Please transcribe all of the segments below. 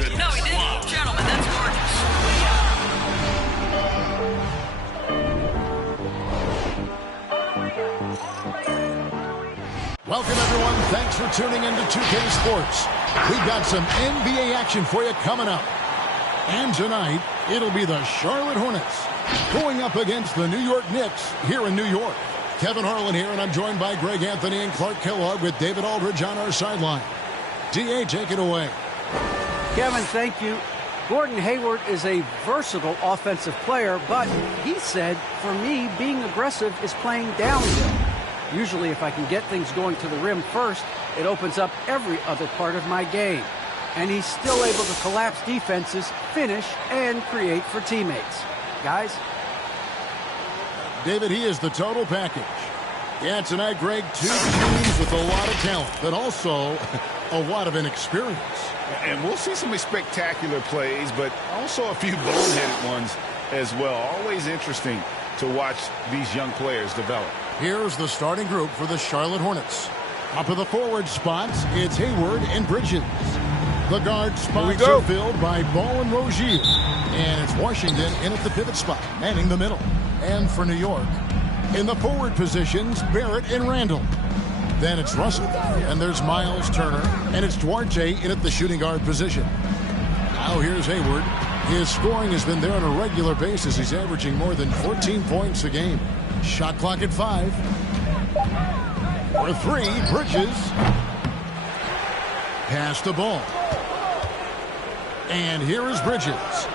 goodness. No, he didn't. Wow. Gentlemen, that's gorgeous. Welcome, everyone. Thanks for tuning into 2K Sports. We've got some NBA action for you coming up. And tonight, it'll be the Charlotte Hornets going up against the New York Knicks here in New York. Kevin Harlan here, and I'm joined by Greg Anthony and Clark Kellogg with David Aldridge on our sideline. D.A., take it away. Kevin, thank you. Gordon Hayward is a versatile offensive player, but he said, for me, being aggressive is playing downhill. Usually, if I can get things going to the rim first, it opens up every other part of my game. And he's still able to collapse defenses, finish, and create for teammates. Guys? David, he is the total package. Yeah, tonight, Greg, two teams with a lot of talent, but also a lot of inexperience. And we'll see some spectacular plays, but also a few boneheaded ones as well. Always interesting to watch these young players develop. Here's the starting group for the Charlotte Hornets. Up of the forward spots, it's Hayward and Bridges. The guard spots are filled by Ball and Rozier. And it's Washington in at the pivot spot, manning the middle. And for New York, in the forward positions, Barrett and Randall. Then it's Russell, and there's Miles Turner, and it's Duarte in at the shooting guard position. Now here's Hayward. His scoring has been there on a regular basis. He's averaging more than 14 points a game. Shot clock at 5. For 3, Bridges. Pass the ball. And here is Bridges.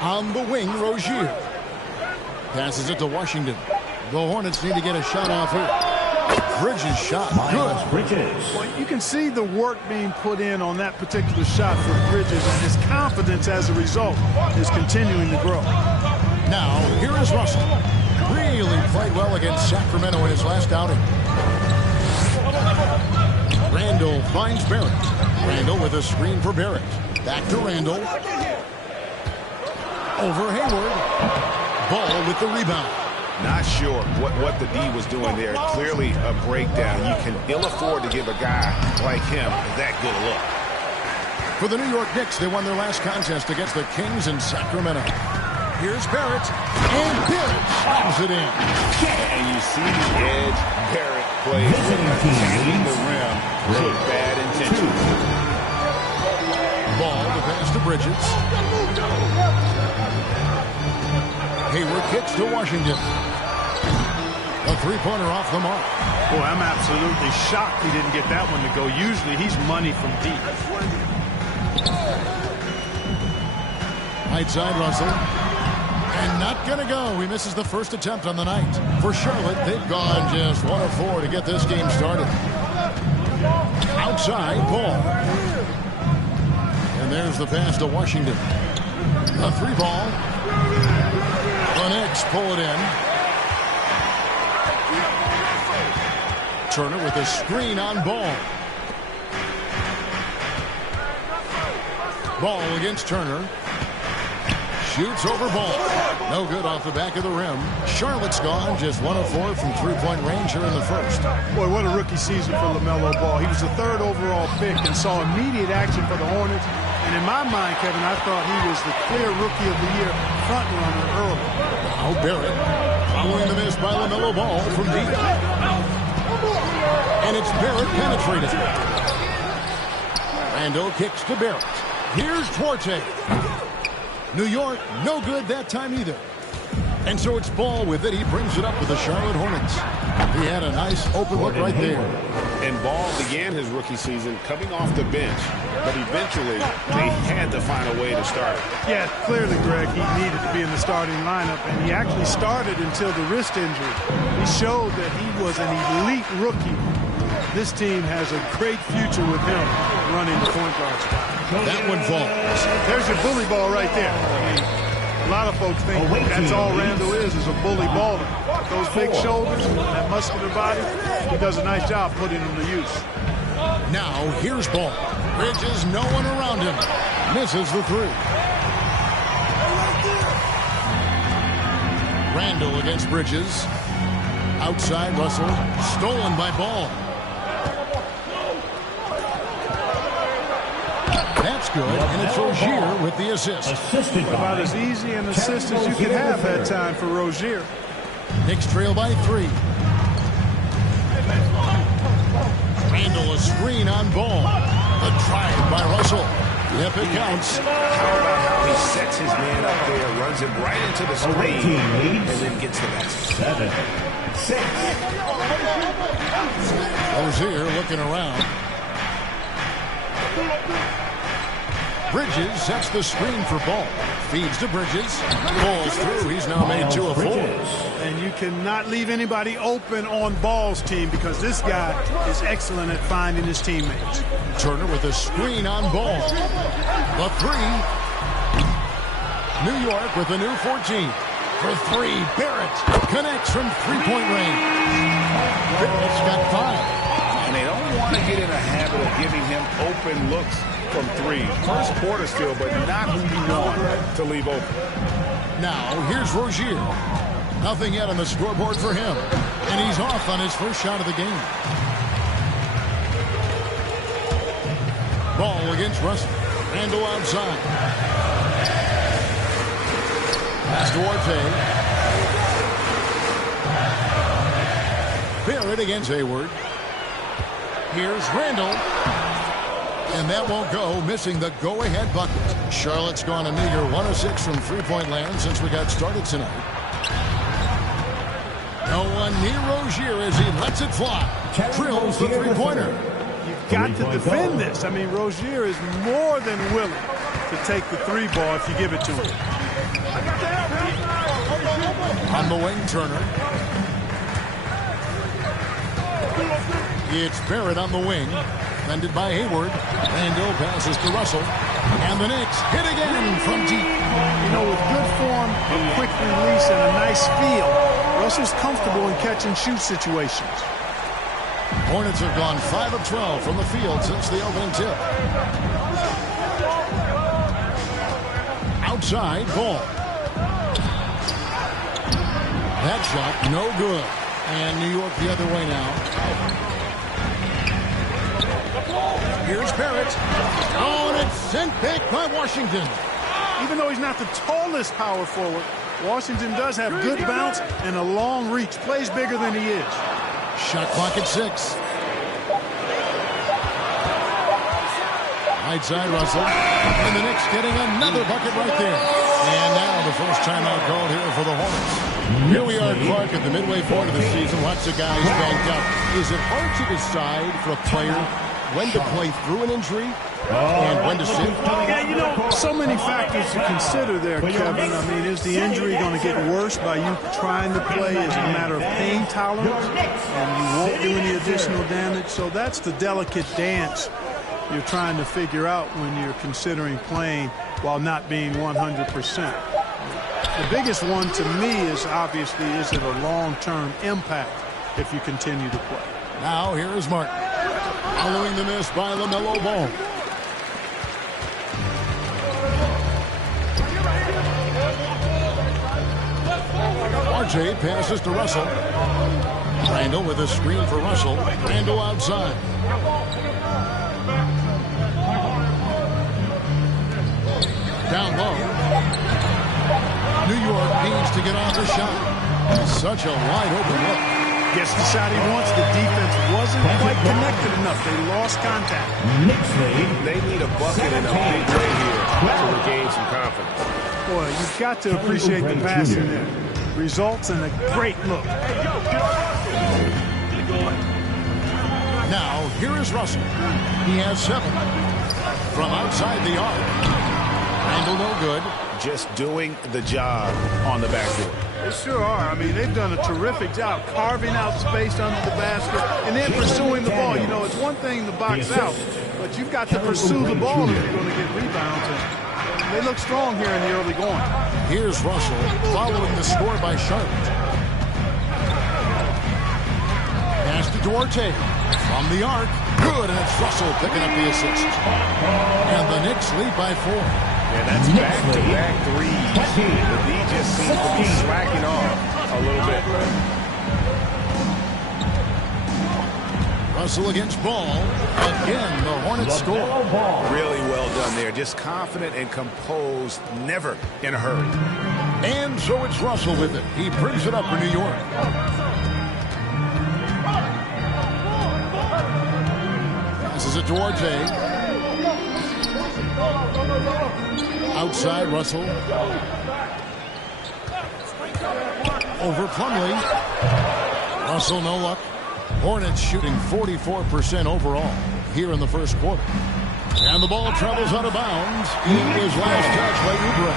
On the wing, Rozier. Passes it to Washington. The Hornets need to get a shot off here. Bridges' shot. Good. Bridges. Well, you can see the work being put in on that particular shot for Bridges, and his confidence as a result is continuing to grow. Now, here is Russell. Really played well against Sacramento in his last outing. Randall finds Barrett. Randall with a screen for Barrett. Back to Randall. Over Hayward. Ball with the rebound. Not sure what the D was doing there. Clearly a breakdown. You can ill afford to give a guy like him that good a look. For the New York Knicks, they won their last contest against the Kings in Sacramento. Here's Barrett, and Barrett slams it in. And you see the edge Barrett plays with attacking the rim with bad intention. Ball to pass to Bridges. Hayward kicks to Washington. A three-pointer off the mark. Boy, I'm absolutely shocked he didn't get that one to go. Usually he's money from deep. Right side, Russell. And not going to go. He misses the first attempt on the night. For Charlotte, they've gone just 1 of 4 to get this game started. Outside, Ball. And there's the pass to Washington. A 3-ball. The Knicks pull it in. Turner with a screen on Ball. Ball against Turner. Shoots over Ball. No good off the back of the rim. Charlotte's gone just 1 of 4 from three-point range here in the first. Boy, what a rookie season for LaMelo Ball. He was the 3rd overall pick and saw immediate action for the Hornets. And in my mind, Kevin, I thought he was the clear rookie of the year front runner early. Now Barrett following the miss by LaMelo Ball from deep. And it's Barrett penetrated. Randall kicks to Barrett. Here's Duarte. New York, no good that time either. And so it's Ball with it. He brings it up with the Charlotte Hornets. He had a nice open look right there. And Ball began his rookie season coming off the bench, but eventually they had to find a way to start it. Yeah, clearly, Greg, he needed to be in the starting lineup, and he actually started until the wrist injury. He showed that he was an elite rookie. This team has a great future with him running the point guard spot. That one falls. There's your bully ball right there. I mean, a lot of folks think that's all Randall is a bully baller. Those big shoulders, that muscular body, he does a nice job putting them to use. Now here's Ball. Bridges, no one around him. Misses the 3. Randall against Bridges. Outside, Russell. Stolen by Ball. That's good, and it's Rozier with the assist. About as easy an assist as you could have that time for Rozier. Knicks trail by 3. Randall, a screen on Ball. A drive by Russell. Yep, it counts. How about how he sets his man up there, runs him right into the screen, and then gets the basket. 7-6. Rozier looking around. Bridges sets the screen for Ball. Feeds to Bridges. Ball's through. He's now made 2 of 4. And you cannot leave anybody open on Ball's team because this guy is excellent at finding his teammates. Turner with a screen on Ball. The 3. New York with a new 14. For 3, Barrett connects from three-point range. Barrett's got 5. And they don't want to get in a habit of giving him open looks from 3. First quarter still, but not who you want to leave open. Now, here's Rozier. Nothing yet on the scoreboard for him. And he's off on his first shot of the game. Ball against Russell. Randall outside. Pass Duarte. Barrett against Hayward. Here's Randall. And that won't go, missing the go-ahead bucket. Charlotte's gone a meager 1 of 6 from three-point land since we got started tonight. No one near Rozier as he lets it fly. Drills the three-pointer. You've got to defend this. I mean, Rozier is more than willing to take the 3 ball if you give it to him. On the wing, Turner. It's Barrett on the wing. Defended by Hayward. Randall passes to Russell. And the Knicks hit again from deep. You know, with good form, a quick release, and a nice feel, Russell's comfortable in catch-and-shoot situations. Hornets have gone 5 of 12 from the field since the opening tip. Outside, Ball. That shot, no good. And New York the other way now. Here's Barrett. Oh, and it's sent back by Washington. Even though he's not the tallest power forward, Washington does have good bounce and a long reach. Plays bigger than he is. Shot clock at 6. Right side, Russell. And the Knicks getting another bucket right there. And now the first timeout called here for the Hornets. Here we are, Clark, at the midway point of the season. Lots of guys banged up. Is it hard to decide for a player when to play through an injury and when to sit? Yeah, you know, so many factors to consider there, Kevin. I mean, is the injury going to get worse by you trying to play? Is it a matter of pain tolerance and you won't do any additional damage? So that's the delicate dance you're trying to figure out when you're considering playing while not being 100%. The biggest one to me is obviously, is it a long-term impact if you continue to play? Now here is Martin. Following the miss by LaMelo Ball. RJ passes to Russell. Randall with a screen for Russell. Randall outside. Down low. New York needs to get off a shot. Such a wide open look. Gets the shot he wants. The defense wasn't quite connected enough. They lost contact. They need a bucket in a big way here to regain some confidence. Boy, you've got to appreciate the passing there. Results in a great look. Now, here is Russell. He has 7. From outside the arc. Randall no good. Just doing the job on the backboard. They sure are. I mean, they've done a terrific job carving out space under the basket and then pursuing the ball. You know, it's one thing to box out, but you've got to pursue the ball if you're going to get rebounds. And they look strong here in the early going. Here's Russell following the score by Charlotte. Pass to Duarte. From the arc. Good, and it's Russell picking up the assist. And the Knicks lead by 4. Yeah, that's back-to-back threes. The D just seems to be slacking off a little bit. Russell against Ball. Again, the Hornets score. Really well done there. Just confident and composed, never in a hurry. And so it's Russell with it. He brings it up for New York. Passes it towards A. Outside, Russell. Over Plumlee. Russell, no luck. Hornets shooting 44% overall here in the first quarter. And the ball travels out of bounds. It was last touch by Oubre.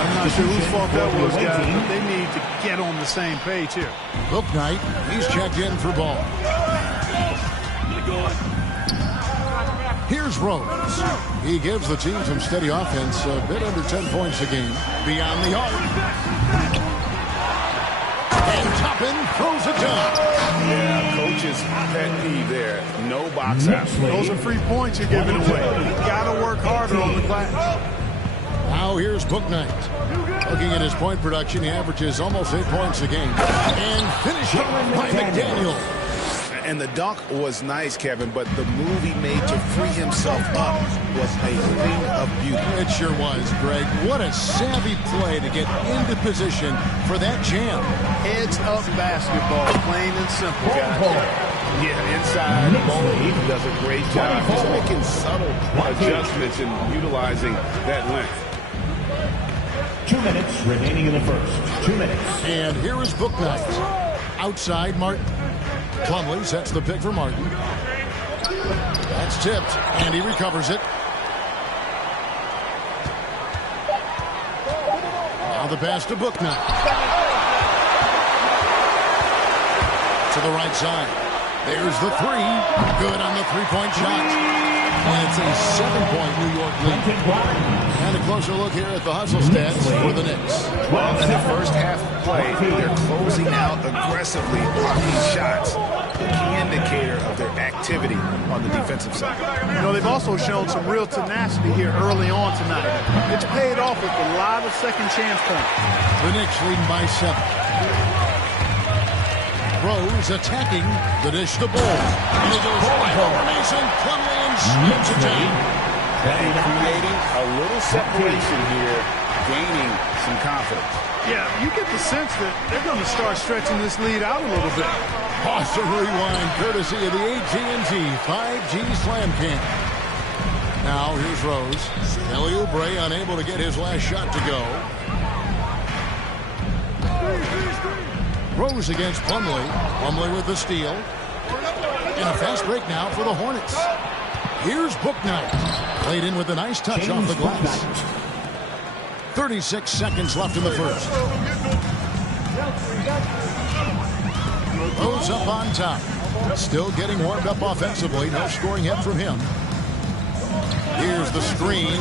I'm not sure whose fault that was, guys, but they need to get on the same page here. Bouknight, he's checked in for Ball. Here's Rose. He gives the team some steady offense, a bit under 10 points a game. Beyond the arc. And Toppin throws it down. Yeah, coach's pet peeve there. No box out. Those are free points you're giving away. You got to work harder on the glass. Now here's Bouknight. Looking at his point production, he averages almost 8 points a game. And finishing by McDaniel. And the dunk was nice, Kevin, but the move he made to free himself up was a thing of beauty. It sure was, Greg. What a savvy play to get into position for that jam. Heads up basketball, plain and simple, guys. Yeah, inside, he does a great job just making subtle adjustments and utilizing that length. 2 minutes remaining in the first. 2 minutes. And here is Bouknight. Outside, Martin. Plumlee sets the pick for Martin. That's tipped, and he recovers it. Now the pass to Bouknight. To the right side. There's the three. Good on the three-point shot. And it's a 7-point New York lead. And a closer look here at the hustle stats for the Knicks. Well, in the first half of play, they're closing out aggressively, blocking shots. The key indicator of their activity on the defensive side. You know, they've also shown some real tenacity here early on tonight. It's paid off with a lot of second chance points. The Knicks leading by 7. Rose attacking the dish to Ball. And he goes right over Mason. Plumlee and slams it down. Creating a little separation here, gaining some confidence. Yeah, you get the sense that they're going to start stretching this lead out a little bit. Boston rewind courtesy of the AT&T 5G Slam Cam. Now here's Rose. Kelly Oubre unable to get his last shot to go. Rose against Plumlee. Plumlee with the steal. And a fast break now for the Hornets. Here's Bouknight. Played in with a nice touch off the glass. 36 seconds left in the first. Rose up on top. Still getting warmed up offensively. No scoring yet from him. Here's the screen.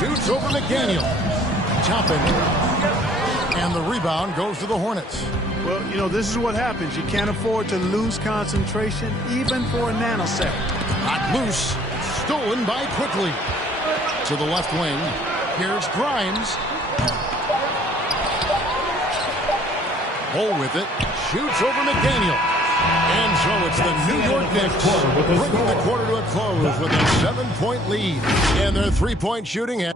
Shoots over McDaniel. Toppin. And the rebound goes to the Hornets. Well, you know, this is what happens. You can't afford to lose concentration even for a nanosecond. Not loose. Stolen by Quickly. To the left wing. Here's Grimes. Ball with it. Shoots over McDaniel. And so it's the New York Knicks bringing the quarter to a close with a 7-point lead. And their three-point shooting. All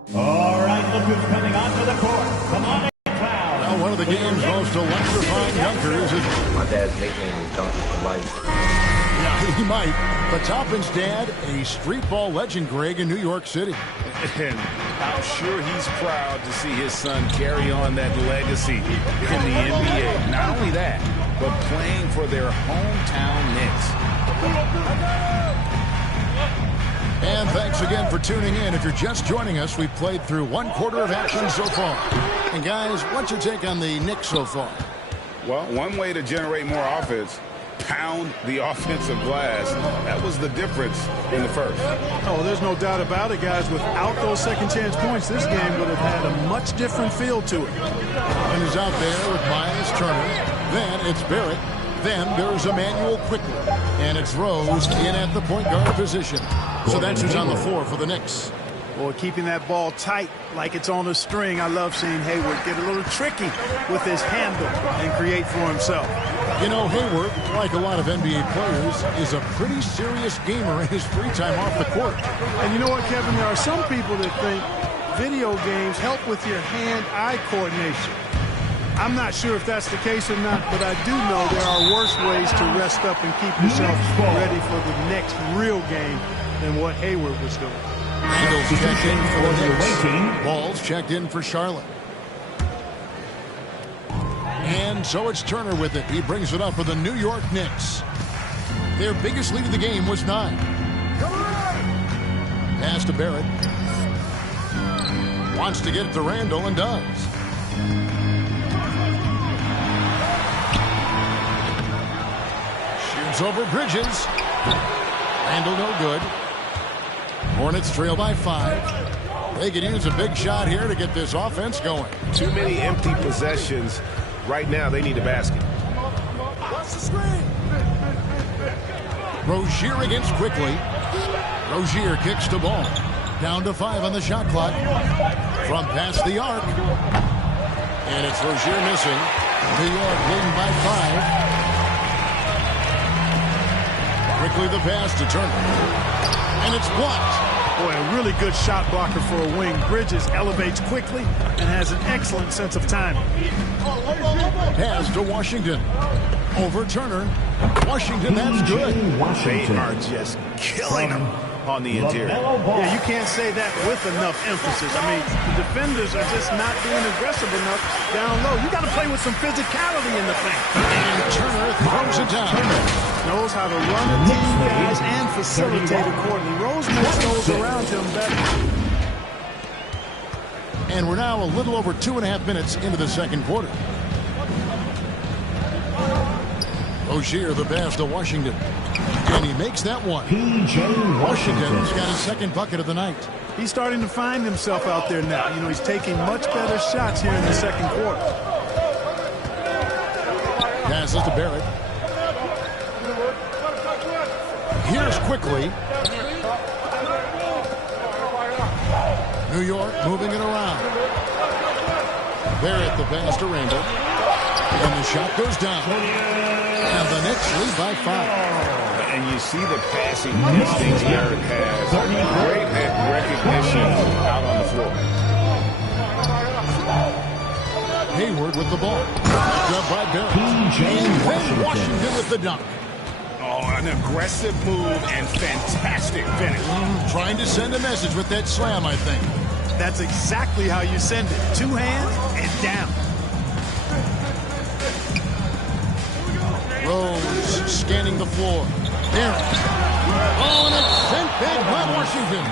right, look who's coming onto the court. Come on, crowd. Well, one of the game's most electrifying dunkers is... My dad's nickname is Dunker for Life. Yeah, he might. But Toppin's dad, a street ball legend, Greg, in New York City. And I'm sure he's proud to see his son carry on that legacy in the NBA. Not only that, but playing for their hometown Knicks. And thanks again for tuning in. If you're just joining us, we've played through one quarter of action so far. And guys, what's your take on the Knicks so far? Well, one way to generate more offense, pound the offensive glass. That was the difference in the first. Oh, there's no doubt about it, guys. Without those second chance points, this game would have had a much different feel to it. And he's out there with Miles Turner. Then it's Barrett. Then there's Emmanuel Quickly. And it's Rose in at the point guard position. So that's who's on the floor for the Knicks. Boy, keeping that ball tight like it's on a string. I love seeing Hayward get a little tricky with his handle and create for himself. You know, Hayward, like a lot of NBA players, is a pretty serious gamer in his free time off the court. And you know what, Kevin? There are some people that think video games help with your hand-eye coordination. I'm not sure if that's the case or not, but I do know there are worse ways to rest up and keep yourself ready for the next real game than what Hayward was doing. Randall's checked in for the Knicks. Ball's checked in for Charlotte. And so it's Turner with it. He brings it up for the New York Knicks. Their biggest lead of the game was 9. Pass to Barrett. Wants to get it to Randall and does. Shoots over Bridges. Randall no good. Hornets trail by 5. They could use a big shot here to get this offense going. Too many empty possessions. Right now, they need a basket. Rozier against Quickly. Rozier kicks the ball. Down to 5 on the shot clock. From past the arc. And it's Rozier missing. New York leading by 5. Quickly the pass to Turner. And it's blocked. Boy, a really good shot blocker for a wing. Bridges elevates quickly and has an excellent sense of timing. Pass to Washington. Over Turner. Washington, that's good. They are just killing them on the interior. Yeah, you can't say that with enough emphasis. I mean, the defenders are just not being aggressive enough down low. You got to play with some physicality in the paint. And Turner throws it down. Knows how to run a team, guys, and facilitate accordingly. Rose makes those around him better. And we're now a little over 2.5 minutes into the second quarter. Rozier the pass to Washington. And he makes that one. Washington's got his second bucket of the night. He's starting to find himself out there now. You know, he's taking much better shots here in the second quarter. Passes to Barrett. Here's Quickly. New York moving it around. Barrett the pass to Randall. And the shot goes down. And the Knicks lead by 5. And you see the passing instincts Barrett has. Great at recognition out on the floor. Hayward with the ball. Up by Barrett. And then Washington with the dunk. Oh, an aggressive move and fantastic finish. Trying to send a message with that slam, I think. That's exactly how you send it. 2 hands and down. Rose scanning the floor. Barrett. Oh, and it's sent back by Washington.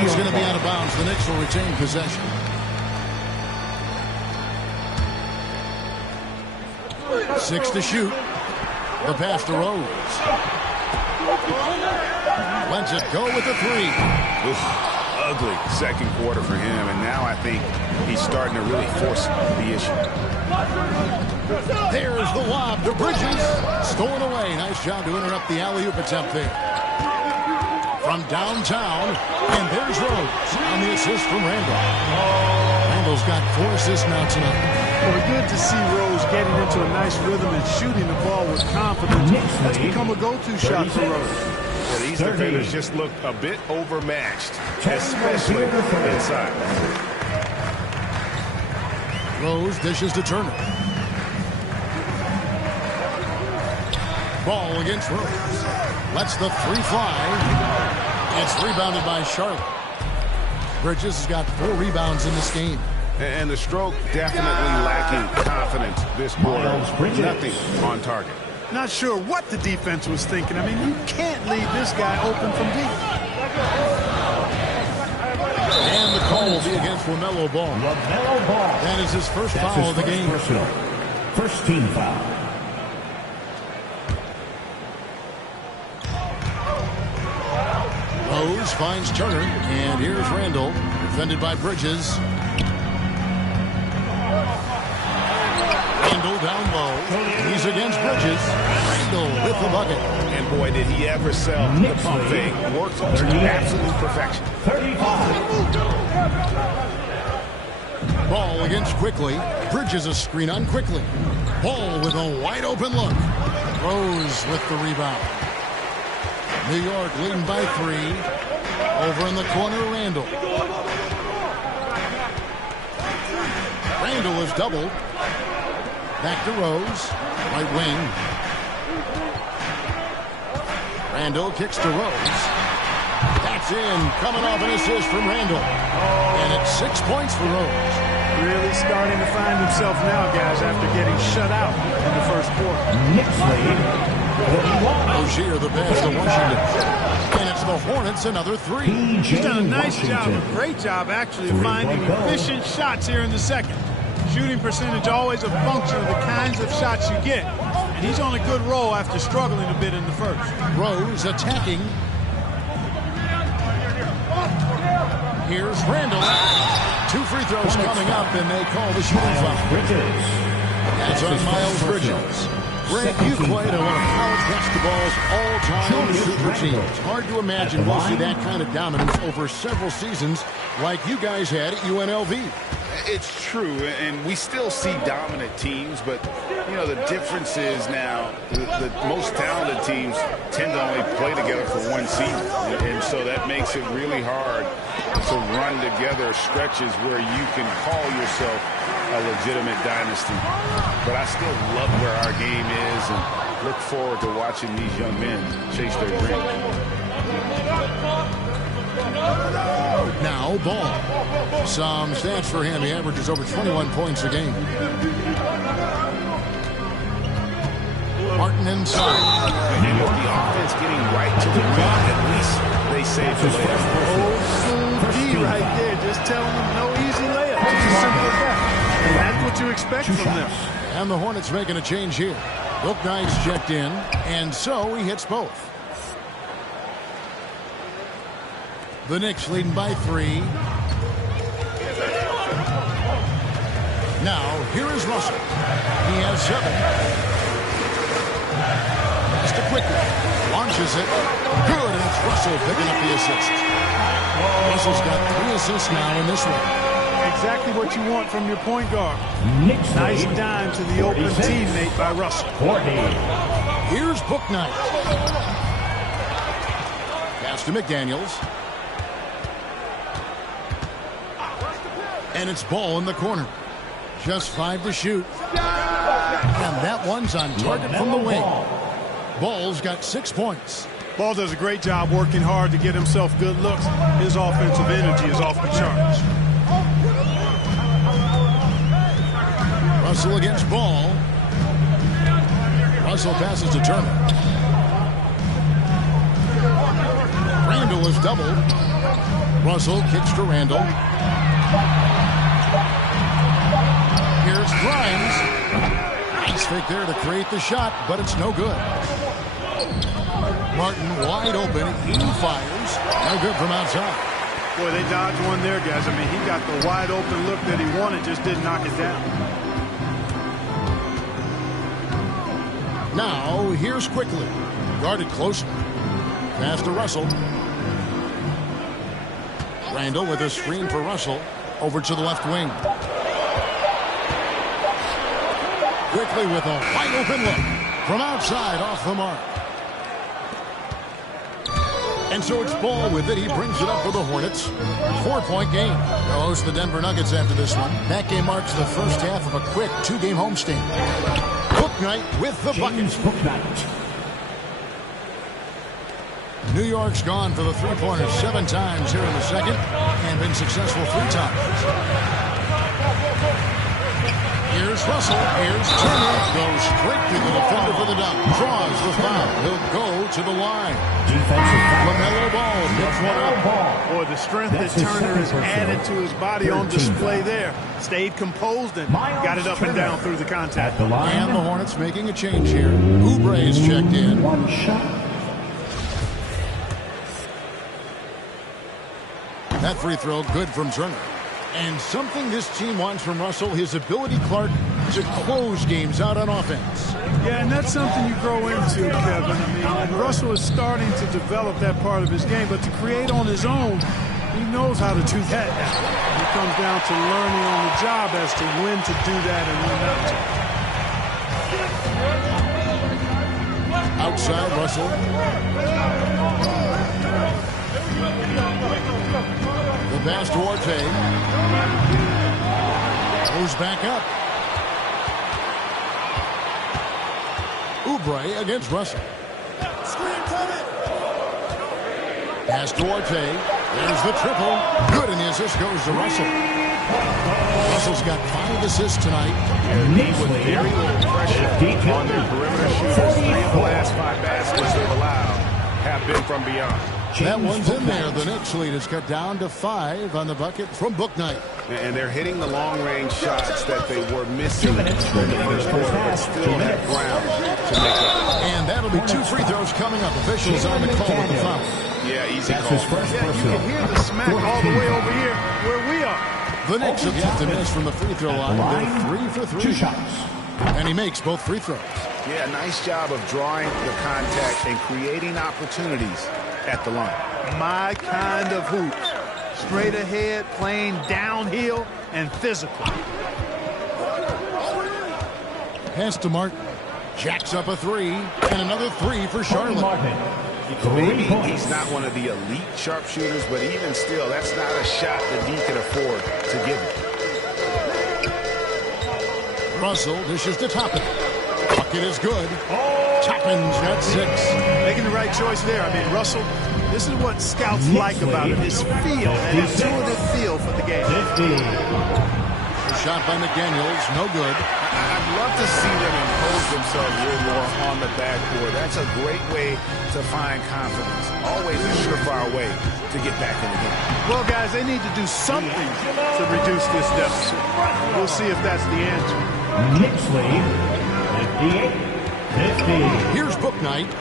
He's going to be out of bounds. The Knicks will retain possession. Six to shoot. The pass to Rose. Lets it go with the 3. Ugly second quarter for him, and now I think he's starting to really force the issue. There's the lob to Bridges. Stolen away. Nice job to interrupt the alley-oop attempt there. From downtown, and there's Rose on the assist from Randall. Randall's got 4 assists now tonight. Well, good to see Rose getting into a nice rhythm and shooting the ball with confidence. That's become a go-to shot for Rose. Well, these defenders just look a bit overmatched, especially inside. Rose dishes to Turner. Ball against Rose. Lets the 3 fly. It's rebounded by Charlotte. Bridges has got 4 rebounds in this game. And the stroke definitely lacking confidence this quarter. Nothing on target. Not sure what the defense was thinking. I mean, you can't leave this guy open from deep. And the call will be against LaMelo Ball. That is his first foul of the game. First team foul. Rose finds Turner, and here's Randall, defended by Bridges. Randall down low. He's against Bridges. Randall with the bucket. And boy, did he ever sell the pump fake. Worked to absolute perfection. 35. Ball against Quickly. Bridges a screen on Quickly. Ball with a wide open look. Rose with the rebound. New York leading by 3. Over in the corner, Randall. Randall is doubled. Back to Rose. Right wing. Randall kicks to Rose. That's in. Coming off an assist from Randall. And it's 6 points for Rose. Really starting to find himself now, guys, after getting shut out in the first quarter. Knicks lead. Rozier the pass to Washington. And it's the Hornets another 3. He's done a nice job, a great job actually, of finding efficient shots here in the second. Shooting percentage always a function of the kinds of shots you get. And he's on a good roll after struggling a bit in the first. Rose attacking. Here's Randall. 2 free throws coming up, and they call the shooting foul. That's on Miles Bridges. Greg, you played on one of college basketball's all-time super teams. It's hard to imagine we'll see that kind of dominance over several seasons like you guys had at UNLV. It's true, and we still see dominant teams, but, you know, the difference is now the most talented teams tend to only play together for one season, and so that makes it really hard to run together stretches where you can call yourself a legitimate dynasty. But I still love where our game is and look forward to watching these young men chase their dream. Now Ball. Some stats for him. He averages over 21 points a game. Martin inside. And with the offense getting right to the rim, at least they save the layup. Old school D right there, just telling them no easy layup. Just as simple as that. And that's what you expect from them. And the Hornets making a change here. Bouknight's checked in, and so he hits both. The Knicks leading by 3. Now, here is Russell. He has 7. Pass to Quickly. Launches it. Good, and it's Russell picking up the assist. Russell's got 3 assists now in this one. Exactly what you want from your point guard. Nice dime to the open teammate by Russell. Here's Bouknight. Pass to McDaniels. And it's Ball in the corner. Just 5 to shoot. And that one's on target from the wing. Ball's got 6 points. Ball does a great job working hard to get himself good looks. His offensive energy is off the charts. Russell against Ball. Russell passes to Turner. Randall is doubled. Russell kicks to Randall. Here's Grimes. Nice fake there to create the shot, but it's no good. Martin wide open. He fires. No good from outside. Boy, they dodged one there, guys. I mean, he got the wide open look that he wanted, just didn't knock it down. Now, here's Quickly. Guarded closely. Pass to Russell. Randall with a screen for Russell. Over to the left wing. Quickly with a wide open look. From outside, off the mark. And so it's Ball with it. He brings it up for the Hornets. 4-point game. They'll host the Denver Nuggets after this one. That game marks the first half of a quick 2-game homestand. Bouknight with the bucket. New York's gone for the three-pointers 7 times here in the second and been successful 3 times. Here's Russell. Here's Turner. Goes straight to the defender for the dunk. Draws the foul. He'll go to the line. LaMelo Ball gets one up. Boy, the strength that Turner has added to his body on display there. Stayed composed and got it up and down through the contact. And the Hornets making a change here. Oubre's checked in. One shot. That free throw good from Turner. And something this team wants from Russell, his ability, Clark, to close games out on offense. Yeah, and that's something you grow into, Kevin. I mean, and Russell is starting to develop that part of his game, but to create on his own, He knows how to do that now. It comes down to learning on the job as to when to do that and when not to. Outside, Russell. The pass to Orte. Goes back up. Oubre against Russell. Pass to Orte. There's the triple. Good, and the assist goes to Russell. Russell's got 5 assists tonight. With very little pressure on their perimeter shooters. 3 of the last 5 baskets they've allowed have been from beyond. That one's in there. The Knicks lead is cut down to 5 on the bucket from Bouknight. And they're hitting the long-range shots that they were missing in the first quarter, but still have ground to make up. And that'll be 2 free throws coming up. Officials on the call with the foul. Yeah, easy That's call. his first Yeah, you personal. can hear the smack all the way over here where we are. The Knicks have yet to miss from the free throw line. They're 3 for 3. 2 shots. And he makes both free throws. Yeah, nice job of drawing the contact and creating opportunities at the line. My kind of hoop. Straight ahead, playing downhill, and physical. Pass to Martin. Jacks up a 3. And another 3 for Charlotte. Maybe he's not one of the elite sharpshooters, but even still, that's not a shot that he can afford to give him. Russell dishes to Toppin. Bucket is good. Toppin's got 6. Making the right choice there. I mean, Russell, this is what scouts like about him. His feel, an intuitive feel for the game. The shot by McDaniels, no good. I'd love to see them impose themselves a little more on the backboard. That's a great way to find confidence. Always a surefire way to get back in the game. Well, guys, they need to do something to reduce this deficit. We'll see if that's the answer. Knicks lead 58-50. Here's Bouknight.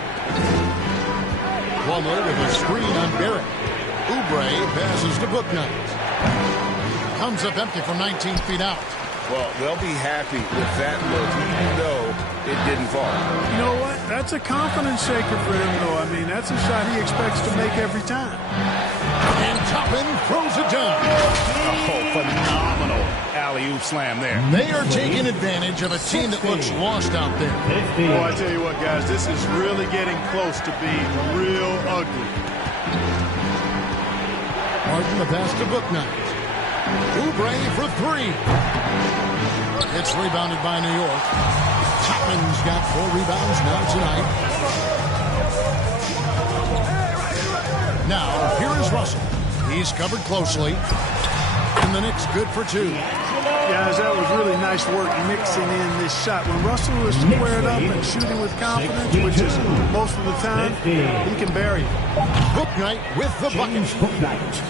Plumlee with a screen on Barrett. Oubre passes to Bouknight. Comes up empty from 19 feet out. Well, they'll be happy with that look, even though it didn't fall. You know what? That's a confidence shaker for him, though. I mean, that's a shot he expects to make every time. And Toppin throws it down. Oh, phenomenal alley-oop slam there. They are taking advantage of a team that looks lost out there. Boy, I tell you what, guys, this is really getting close to being real ugly. Martin the pass to Bouknight. Oubre for 3. It's rebounded by New York. Toppin's got 4 rebounds now tonight. Now, here is Russell. He's covered closely. And the Knicks good for 2. Guys, that was really nice work mixing in this shot. When Russell is squared up and shooting with confidence, which is most of the time, he can bury it. Bouknight with the bucket. Bouknight.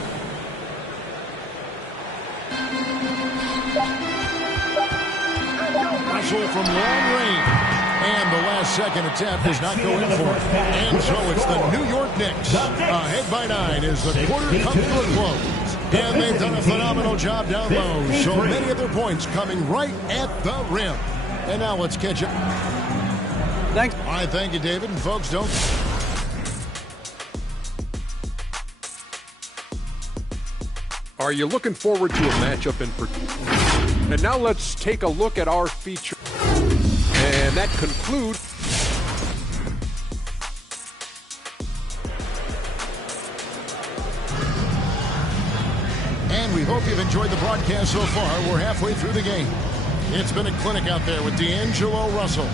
Russell from long range. And the last second attempt does not go in for it. And so it's the New York Knicks. Ahead by 9 as the quarter comes to a close. And they've done a phenomenal job down low. So many of their points coming right at the rim. And now let's catch up. Thanks. All right, thank you, David. And folks, don't... Are you looking forward to a matchup in particular? And now let's take a look at our feature. And that concludes. And we hope you've enjoyed the broadcast so far. We're halfway through the game. It's been a clinic out there with D'Angelo Russell.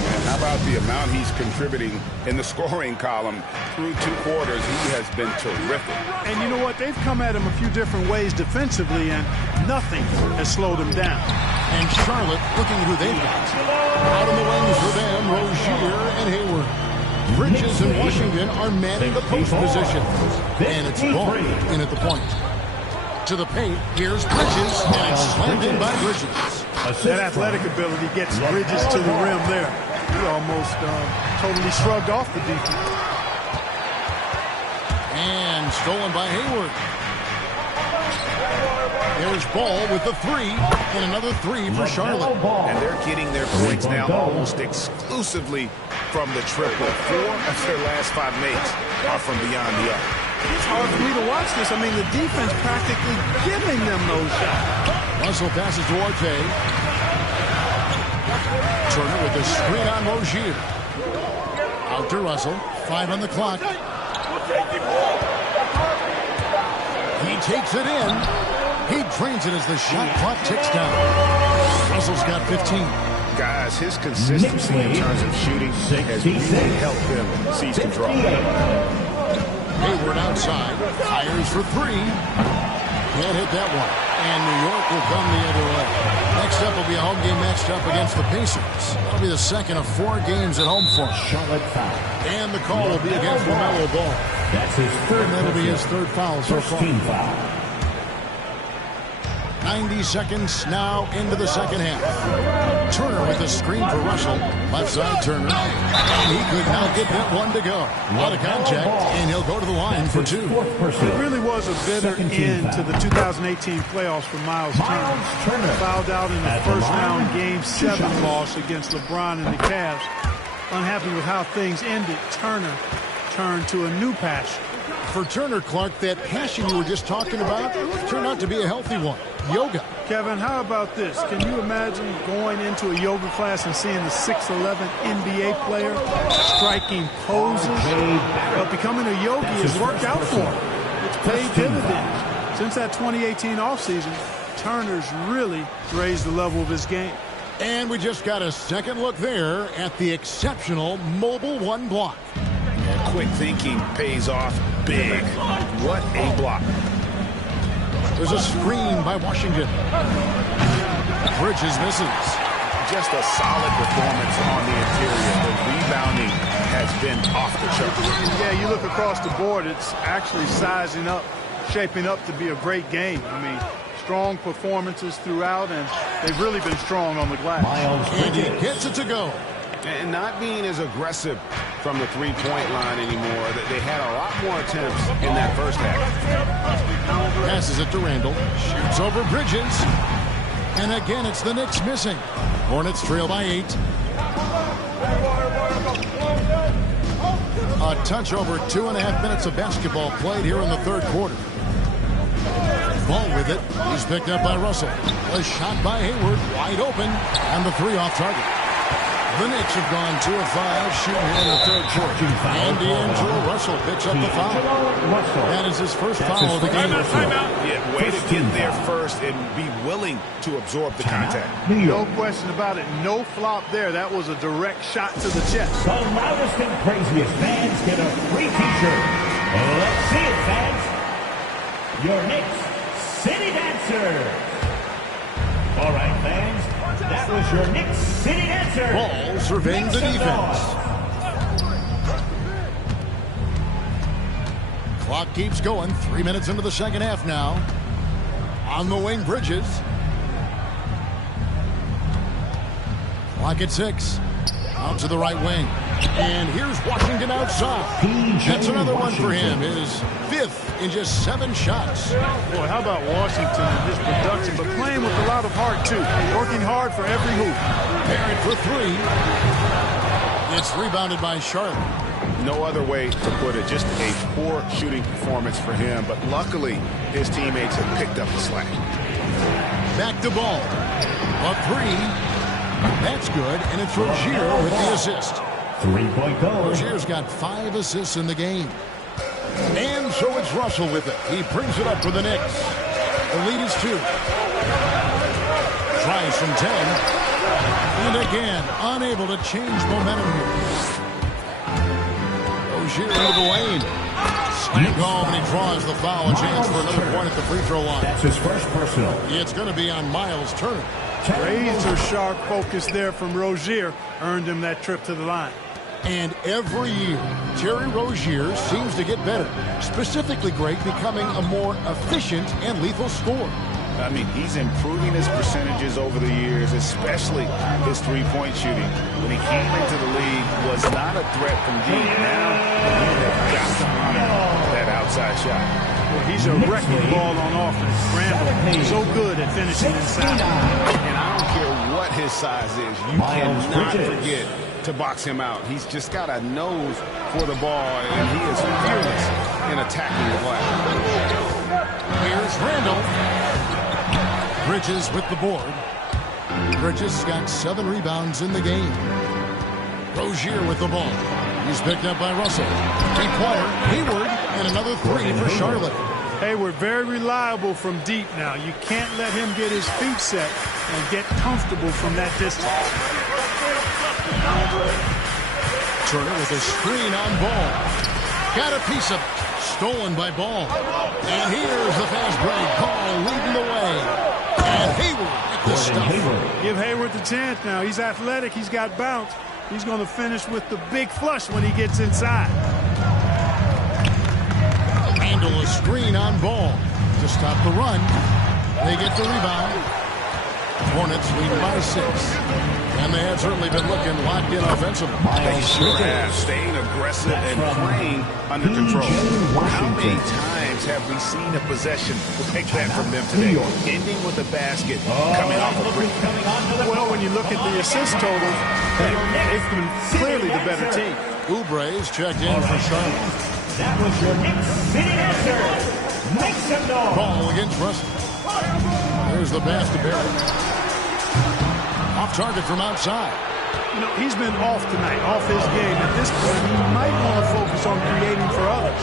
And how about the amount he's contributing in the scoring column through 2 quarters? He has been terrific. And you know what? They've come at him a few different ways defensively, and nothing has slowed him down. And Charlotte looking who they've got. Out on the wings for them, Rozier and Hayward. Bridges and Washington are manning the post position. And it's Ball in at the point. To the paint, here's Bridges, and it's slammed in by Bridges. That athletic ability gets Bridges to the rim there. He almost totally shrugged off the defense. And stolen by Hayward. There's Ball with the 3, and another 3 for Charlotte. And they're getting their points now almost exclusively from the triple. 4 of their last 5 makes are from beyond the arc. It's hard for me to watch this. I mean, the defense practically giving them those shots. Russell passes to Arte. Turner with the screen on Rozier. Out to Russell. 5 on the clock. He takes it in. He drains it as the shot clock ticks down. Russell's got 15. Guys, his consistency in terms of shooting has really helped them seize control. Hayward outside. Fires for 3. Can't hit that one. And New York will come the other way. Next up will be a home game matched up against the Pacers. That'll be the second of 4 games at home for him. Charlotte foul. And the call will be against LaMelo Ball. That's his third. And that'll be his third foul so far. Team foul. 90 seconds now into the second half. Turner with the screen for Russell. Left side Turner. And he could not get that one to go. A lot of contact, and he'll go to the line for 2. It really was a bitter end to the 2018 playoffs for Miles Turner. Fouled out in the first round Game 7 loss against LeBron and the Cavs. Unhappy with how things ended, Turner turned to a new passion. For Turner, Clark, that passion you were just talking about turned out to be a healthy one. Yoga. Kevin, how about this? Can you imagine going into a yoga class and seeing the 6'11" NBA player striking poses? But becoming a yogi has worked out for him. It's paid dividends. Since that 2018 offseason, Turner's really raised the level of his game. And we just got a second look there at the exceptional mobile 1 block. And quick thinking pays off big. What a block. There's a screen by Washington. Bridges misses. Just a solid performance on the interior. The rebounding has been off the chart. Yeah, you look across the board, it's actually sizing up, shaping up to be a great game. I mean, strong performances throughout, and they've really been strong on the glass. And he gets it to go. And not being as aggressive from the three-point line anymore. They had a lot more attempts in that first half. Passes it to Randall. Shoots over Bridges. And again, it's the Knicks missing. Hornets trail by 8. A touch over 2.5 minutes of basketball played here in the third quarter. Ball with it. He's picked up by Russell. A shot by Hayward. Wide open. And the 3 off target. The Knicks have gone 2 of 5 shooting here in the third quarter. And D'Angelo Russell picks up the foul. That is his first foul of the game. Yeah, way to get there first and be willing to absorb the contact. No question about it. No flop there. That was a direct shot to the chest. The loudest and craziest fans get a free t-shirt. Let's see it, fans. Your Knicks City Dancers. All right, fans. That was your Knicks City Dancer. Ball surveying the defense. Clock keeps going. 3 minutes into the second half now. On the wing, Bridges. Clock at 6. Out to the right wing. And here's Washington outside. That's another one for him. His 5th in just 7 shots. Boy, how about Washington and his production, but playing with a lot of heart, too. Working hard for every hoop. Barrett for 3. It's rebounded by Charlotte. No other way to put it. Just a poor shooting performance for him. But luckily, his teammates have picked up the slack. Back to Ball. A 3. That's good, and it's Rozier with the assist. 3-point goal. Rozier's got 5 assists in the game. And so it's Russell with it. He brings it up for the Knicks. The lead is 2. Tries from 10. And again, unable to change momentum here. Rozier into the lane. Slam home, and he draws the foul. A chance for another point at the free throw line. That's his first personal. It's going to be on Miles Turner. Razor-sharp focus there from Rozier earned him that trip to the line. And every year, Terry Rozier seems to get better. Specifically great, becoming a more efficient and lethal scorer. I mean, he's improving his percentages over the years, especially his three-point shooting. When he came into the league, was not a threat from deep. Now, you have got to honor that outside shot. Well, he's a wrecking ball on offense. Randall, so good at finishing inside. And I don't care what his size is. You cannot forget to box him out. He's just got a nose for the ball, and he is fearless in attacking the glass. Here's Randall. Bridges with the board. Bridges has got 7 rebounds in the game. Rozier with the ball. He's picked up by Russell. Three-pointer, Hayward, and another 3 for Charlotte. Hayward very reliable from deep now. You can't let him get his feet set and get comfortable from that distance. Turner with a screen on Ball. Got a piece of it. Stolen by Ball. And here's the fast break. Ball leading the way. And Hayward with the stuff. Give Hayward the chance now. He's athletic. He's got bounce. He's going to finish with the big flush when he gets inside. Handle a screen on Ball to stop the run. They get the rebound. Hornets lead by 6. And they have certainly been looking locked in offensively. They sure have, staying aggressive and playing under control. How many times have we seen a possession? We'll take that from them today. Ending with a basket coming off a break. Well, when you look at the assist total, they've been clearly the better team. Oubre's checked in for Charlotte. That was your Knicks City Dancer. Make some noise. Ball against Russell. There's the pass to Barrett. Off target from outside. You know, he's been off tonight, off his game. At this point, he might want to focus on creating for others.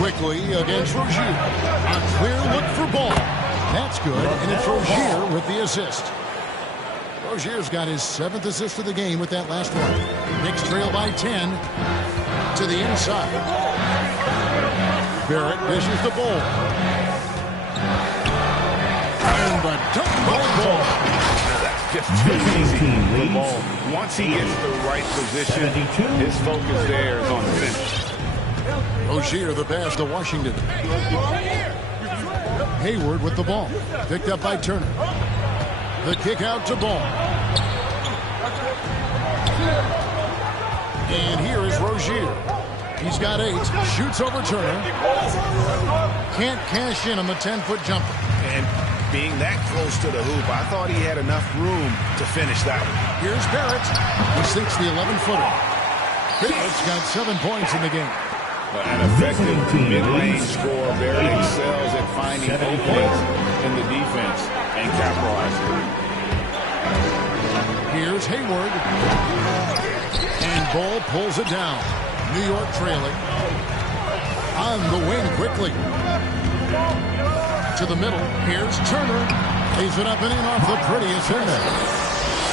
Quickly against Rozier. A clear look for Ball. That's good, and it's Rozier with the assist. Rozier's got his 7th assist of the game with that last one. Knicks trail by 10 to the inside. Barrett dishes the Ball. And the dunk by Ball. That's just too easy for Ball. Once he gets the right position, his focus there is on the finish. Rozier the pass to Washington. Hayward with the ball. Picked up by Turner. The kick out to Ball. And here is Rozier. He's got 8. Shoots over Turner. Can't cash in on the 10-foot jumper. And being that close to the hoop, I thought he had enough room to finish that one. Here's Barrett. He sinks the 11-footer. Barrett's got 7 points in the game. An effective mid-range score. Barrett excels at finding openings in the defense and capitalizing. Here's Hayward. And Ball pulls it down. New York trailing. On the wing quickly. To the middle. Here's Turner. Lays it up and in off the prettiest Turner.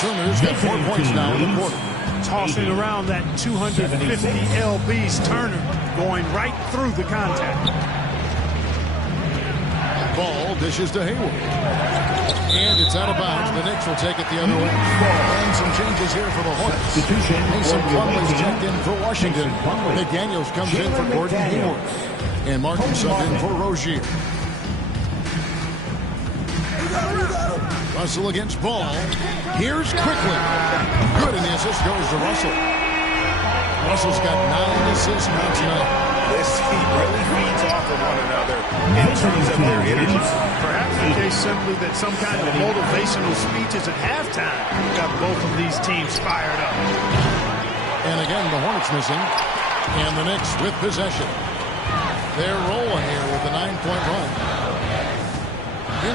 Turner's got 4 points now in the quarter. Tossing around that 250 lbs. Turner going right through the contact. Ball dishes to Hayward. And it's out of bounds. The Knicks will take it the other way. And some changes here for the Hornets. Mason Plumlee's checked in for Washington. McDaniels comes in for Gordon Hayward. And Martin subbed in for Rozier. Russell against Ball. Here's quickly. Good, and the assist goes to Russell. Russell's got 9 assists now tonight. This team really feeds off of one another in terms of their energy. Perhaps the case simply that some kind of motivational speeches at halftime got both of these teams fired up. And again, the Hornets missing. And the Knicks with possession. They're rolling here with a 9-point run.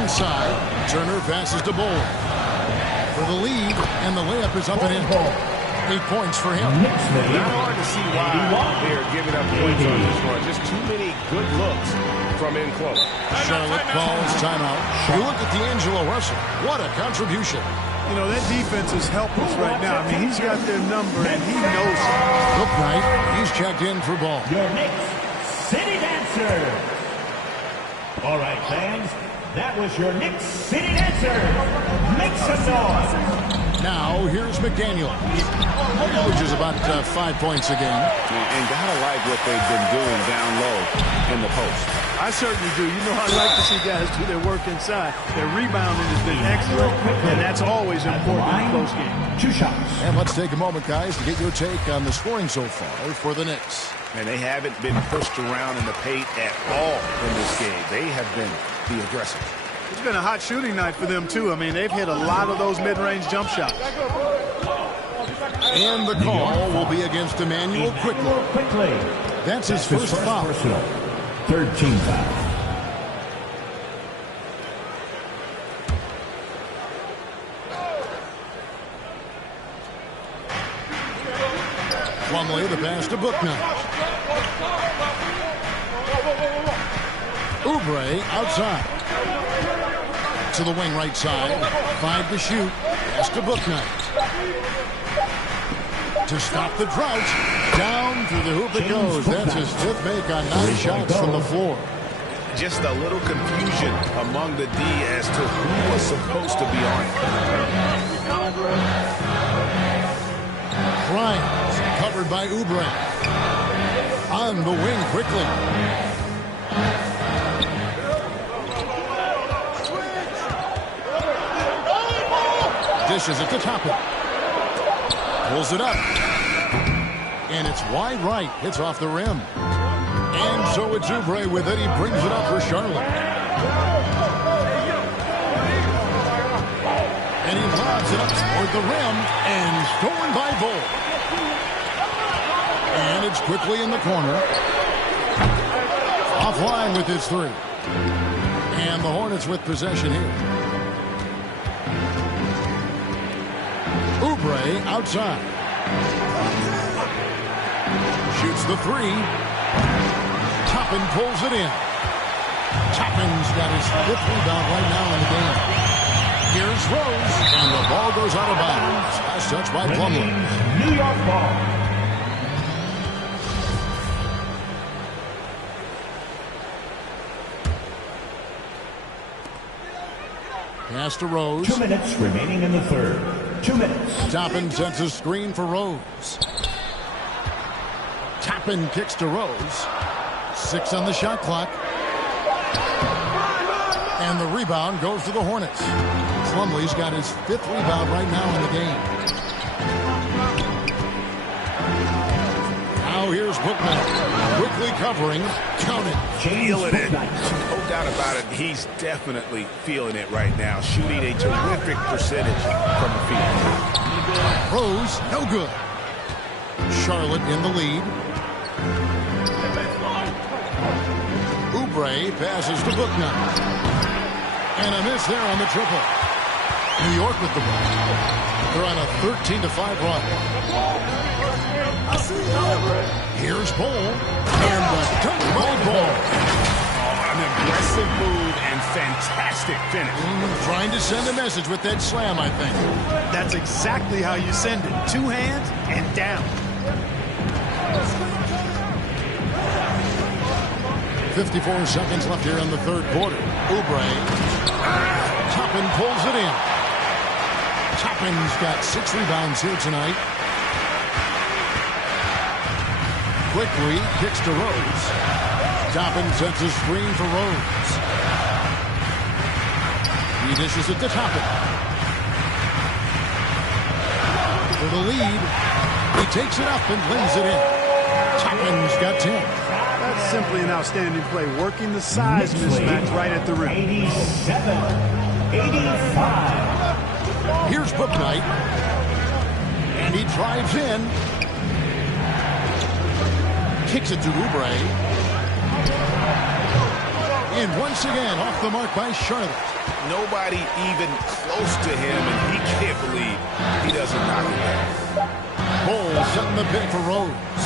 Inside, Turner passes to Ball for the lead, and the layup is up and in. 8 points for him. Not hard to see why they're giving up points on this run. Just too many good looks from in close. Charlotte calls timeout. You look at D'Angelo Russell. What a contribution. You know, that defense is helpless right now. I mean, he's got their number, and he knows it. Look right. He's checked in for Ball. Your Knicks City Dancer. All right, fans. That was your Knicks City Dancer. Make some noise. Now, here's McDaniel. Averages about 5 points a game. And gotta like what they've been doing down low in the post. I certainly do. You know, I like to see guys do their work inside. Their rebounding has been excellent, and that's always important in a close game. 2 shots. And let's take a moment, guys, to get your take on the scoring so far for the Knicks. And they haven't been pushed around in the paint at all in this game. They have been the aggressors. It's been a hot shooting night for them, too. I mean, they've hit a lot of those mid-range jump shots. And the call will be against Emmanuel Quickly. That's his first foul. Third team foul. Plumlee, the pass to Booknight. Oubre outside. To the wing right side. 5 to shoot. Pass to Booknight. To stop the drought. Down through the hoop it goes. That's his 5th make on 9 shots from the floor. Just a little confusion among the D as to who was supposed to be on it. Grimes covered by Oubre. On the wing quickly. Dishes it to Toppin. Pulls it up. And it's wide right. Hits off the rim. And so it's Oubre with it. He brings it up for Charlotte. And he lobs it up toward the rim. And stolen by Bull. And it's quickly in the corner. Offline with his 3. And the Hornets with possession here. Oubre outside. Shoots the 3. Toppin pulls it in. Toppin's got his 5th rebound right now in the game. Here's Rose, and the ball goes out of bounds. Last touch by Plumlee. New York ball. Pass to Rose. 2 minutes remaining in the third. 2 minutes. Toppin sends a screen for Rose. Toppin kicks to Rose. 6 on the shot clock. And the rebound goes to the Hornets. Plumlee's got his 5th rebound right now in the game. Now here's Booknight. Quickly covering. Count it. Feeling it. No doubt about it. He's definitely feeling it right now. Shooting a terrific percentage from the field. Rose, no good. Charlotte in the lead. Oubre passes to Booknight. And a miss there on the triple. New York with the ball. They're on a 13-5 run. Here's Bull. And the dunk by Bull. An aggressive move and fantastic finish. Trying to send a message with that slam, I think. That's exactly how you send it. 2 hands and down. 54 seconds left here in the third quarter. Oubre. Toppin pulls it in. Toppin's got 6 rebounds here tonight. Quickly kicks to Rose. Toppin sets a screen for Rose. He dishes it to Toppin. For the lead. He takes it up and lays it in. Toppin's got 10. That's simply an outstanding play. Working the size mismatch right at the rim. 87-85. Here's Booknight. And he drives in. Kicks it to Oubre. And once again, off the mark by Charlotte. Nobody even close to him, and he can't believe he doesn't knock it down. Bull setting the pick for Rose.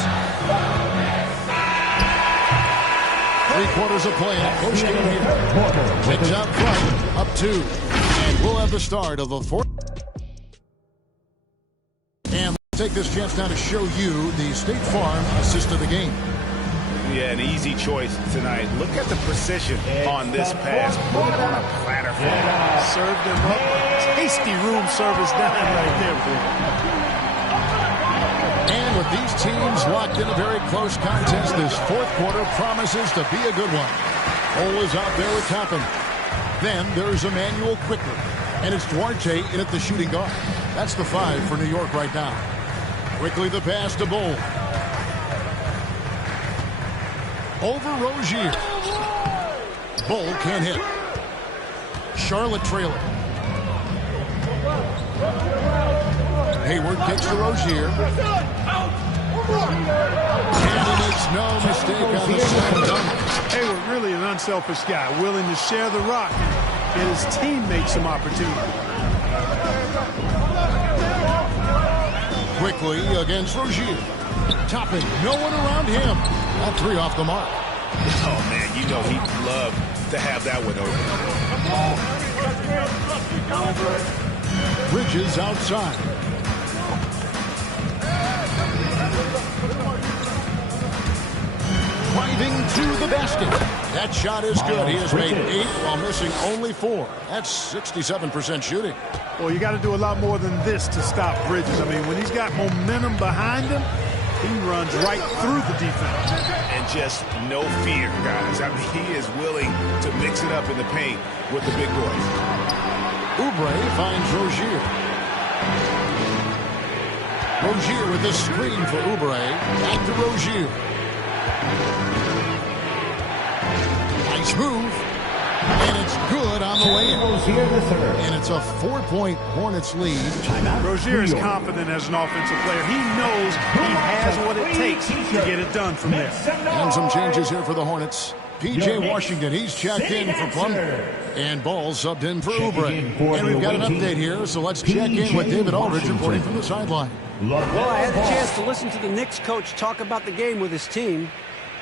3 quarters of play in post game here. Kicks out front, up 2. And we'll have the start of the 4th. And let's take this chance now to show you the State Farm assist of the game. Yeah, an easy choice tonight. Look at the precision on this pass. Put it on a platter for him. Served him up. Tasty room service down right there, boy. And with these teams locked in a very close contest, this 4th quarter promises to be a good one. Cole is out there with Toppin. Then there's Emmanuel Quickly. And it's Duarte in at the shooting guard. That's the 5 for New York right now. Quickly the pass to Bull. Over Rozier. Bull can't hit. Charlotte trailing. Hayward kicks to Rozier. And he makes no mistake on the slam dunk. Hayward really an unselfish guy, willing to share the rock and his teammates some opportunity. Quickly against Rozier. Topping, no one around him. That three off the mark. Oh, man, you know he'd love to have that one over. Bridges outside. Driving to the basket. That shot is good. He has made 8 while missing only 4. That's 67% shooting. Well, you got to do a lot more than this to stop Bridges. I mean, when he's got momentum behind him, he runs right through the defense. And just no fear, guys. I mean, he is willing to mix it up in the paint with the big boys. Oubre finds Rozier. Rozier with the screen for Oubre. Back to Rozier. Nice move. And it's good on the way in. And it's a 4-point Hornets lead. Rozier is confident as an offensive player. He knows he has what it takes to get it done from there. And some changes here for the Hornets. P.J. Washington, he's checked in for Plumlee. And Ball subbed in for Oubre. And we've got an update here, so let's check in with David Aldridge reporting from the sideline. Well, I had the chance to listen to the Knicks coach talk about the game with his team.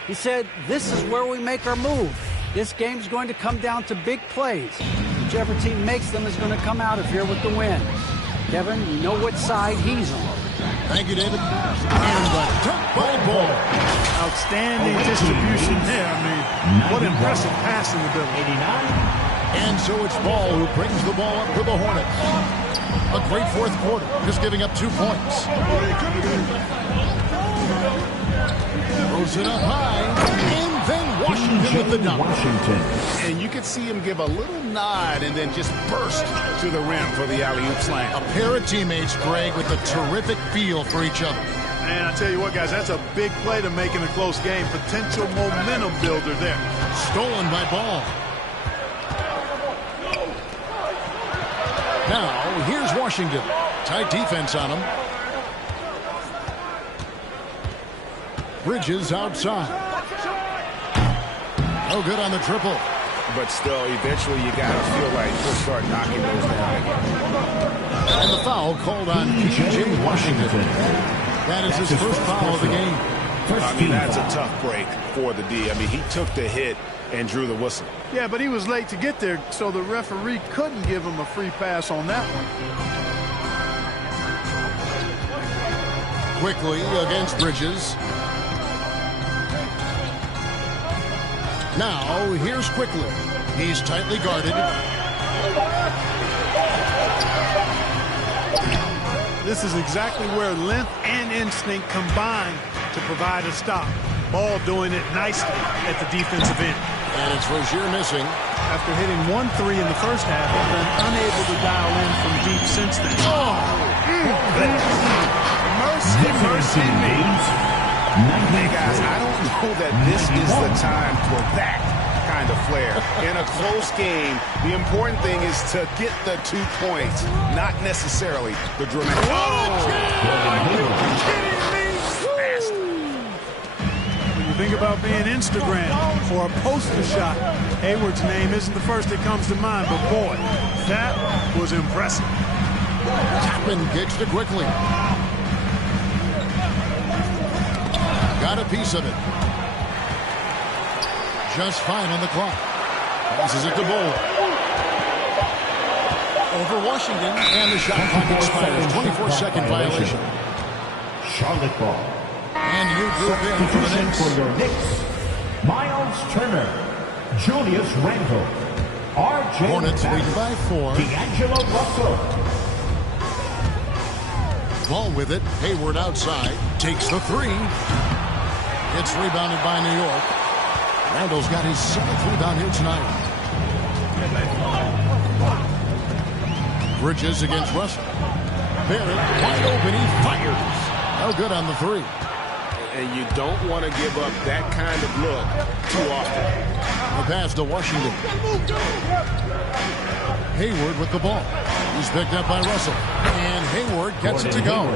He said, this is where we make our move. This game's going to come down to big plays. Whichever team makes them is going to come out of here with the win. Kevin, you know what side he's on. Thank you, David. And the dunk by Ball. Outstanding distribution there. I mean, what impressive passing ability. And so it's Ball who brings the ball up for the Hornets. A great fourth quarter, just giving up 2 points. Throws it up high, and then Washington with the dunk. And you could see him give a little nod and then just burst to the rim for the alley-oop slam. A pair of teammates, Greg, with a terrific feel for each other. And I tell you what, guys, that's a big play to make in a close game. Potential momentum builder there. Stolen by Ball. Now, here's Washington. Tight defense on him. Bridges outside. No good on the triple. But still, eventually you got to feel like he'll start knocking those down again. And the foul called on P.J. Washington. That is his first foul of the game. I mean, that's a tough break for the D. I mean, he took the hit and drew the whistle. Yeah, but he was late to get there, so the referee couldn't give him a free pass on that one. Quickly against Bridges. Now, here's Quickly. He's tightly guarded. This is exactly where length and instinct combine to provide a stop. Ball doing it nicely at the defensive end. And it's Rozier missing. After hitting 1-3 in the first half, he's been unable to dial in from deep since then. Mercy, mercy me. Hey, guys, I don't know that this is the time for that kind of flair. In a close game, the important thing is to get the 2 points, not necessarily the dramatic. Are you kidding me? When you think about being Instagram or a poster shot, Hayward's name isn't the first that comes to mind, but boy, that was impressive. Tapman kicks to Quickly. Got a piece of it. Just fine on the clock. Passes it to Ball. Over Washington, and the shot clock expires. 24-second violation. Charlotte Ball. And you group in for the Knicks. For your Knicks, Miles Turner, Julius Randle, R.J. Hornets lead by 4. D'Angelo Russell. Ball with it. Hayward outside. Takes the 3. It's rebounded by New York. Randall's got his 7th rebound here tonight. Bridges against Russell. Barrett wide open. He fires. No good on the 3. And you don't want to give up that kind of look too often. The pass to Washington. Hayward with the ball. He's picked up by Russell. And Hayward gets it to go.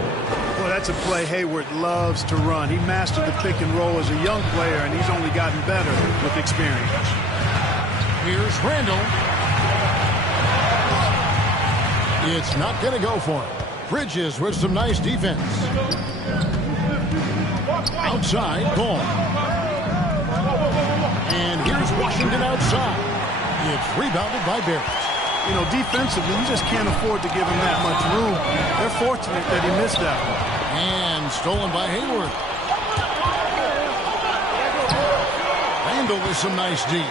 Well, that's a play Hayward loves to run. He mastered the pick and roll as a young player, and he's only gotten better with experience. Here's Randall. It's not going to go for him. Bridges with some nice defense. Outside, Ball. And here's Washington outside. It's rebounded by Barrett. You know, defensively, you just can't afford to give him that much room. They're fortunate that he missed that one. And stolen by Hayward. Randall with some nice D.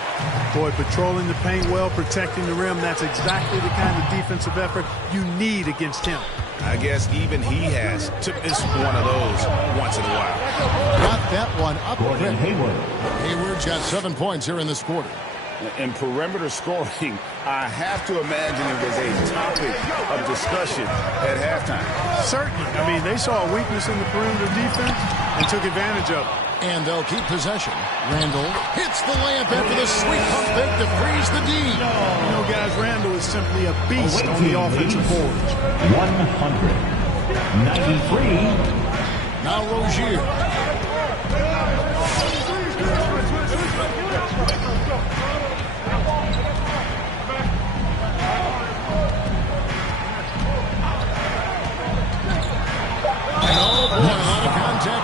Boy, patrolling the paint well, protecting the rim, that's exactly the kind of defensive effort you need against him. I guess even he has took this one of those once in a while. Got that one up. Hayward's got 7 points here in this quarter. In perimeter scoring, I have to imagine it was a topic of discussion at halftime. Certainly. I mean, they saw a weakness in the perimeter defense and took advantage of it. And they'll keep possession. Randall hits the layup after the sweet pump fake to freeze the D. You know, guys, Randall is simply a beast on the offensive boards. 193. Now Rozier.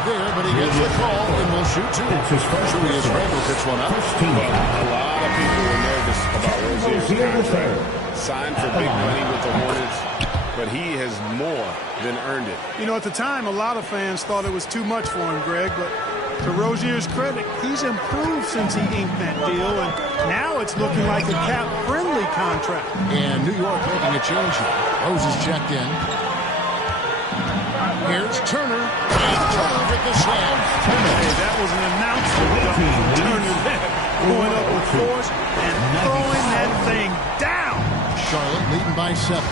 There, but he gets the call and will shoot two. It's his first. Julius Randle picks one up. A lot of people were nervous about Rozier's contract. Signed for big money with the Hornets, but he has more than earned it. You know, at the time, a lot of fans thought it was too much for him, Greg, but to Rozier's credit, he's improved since he inked that deal, and now it's looking like a cap-friendly contract. And New York making a change here. Rose is checked in. Here's Turner. And Turner with the slam. Hey, that was an announcement. Turner there, going up with force and throwing that thing down. Charlotte leading by 7.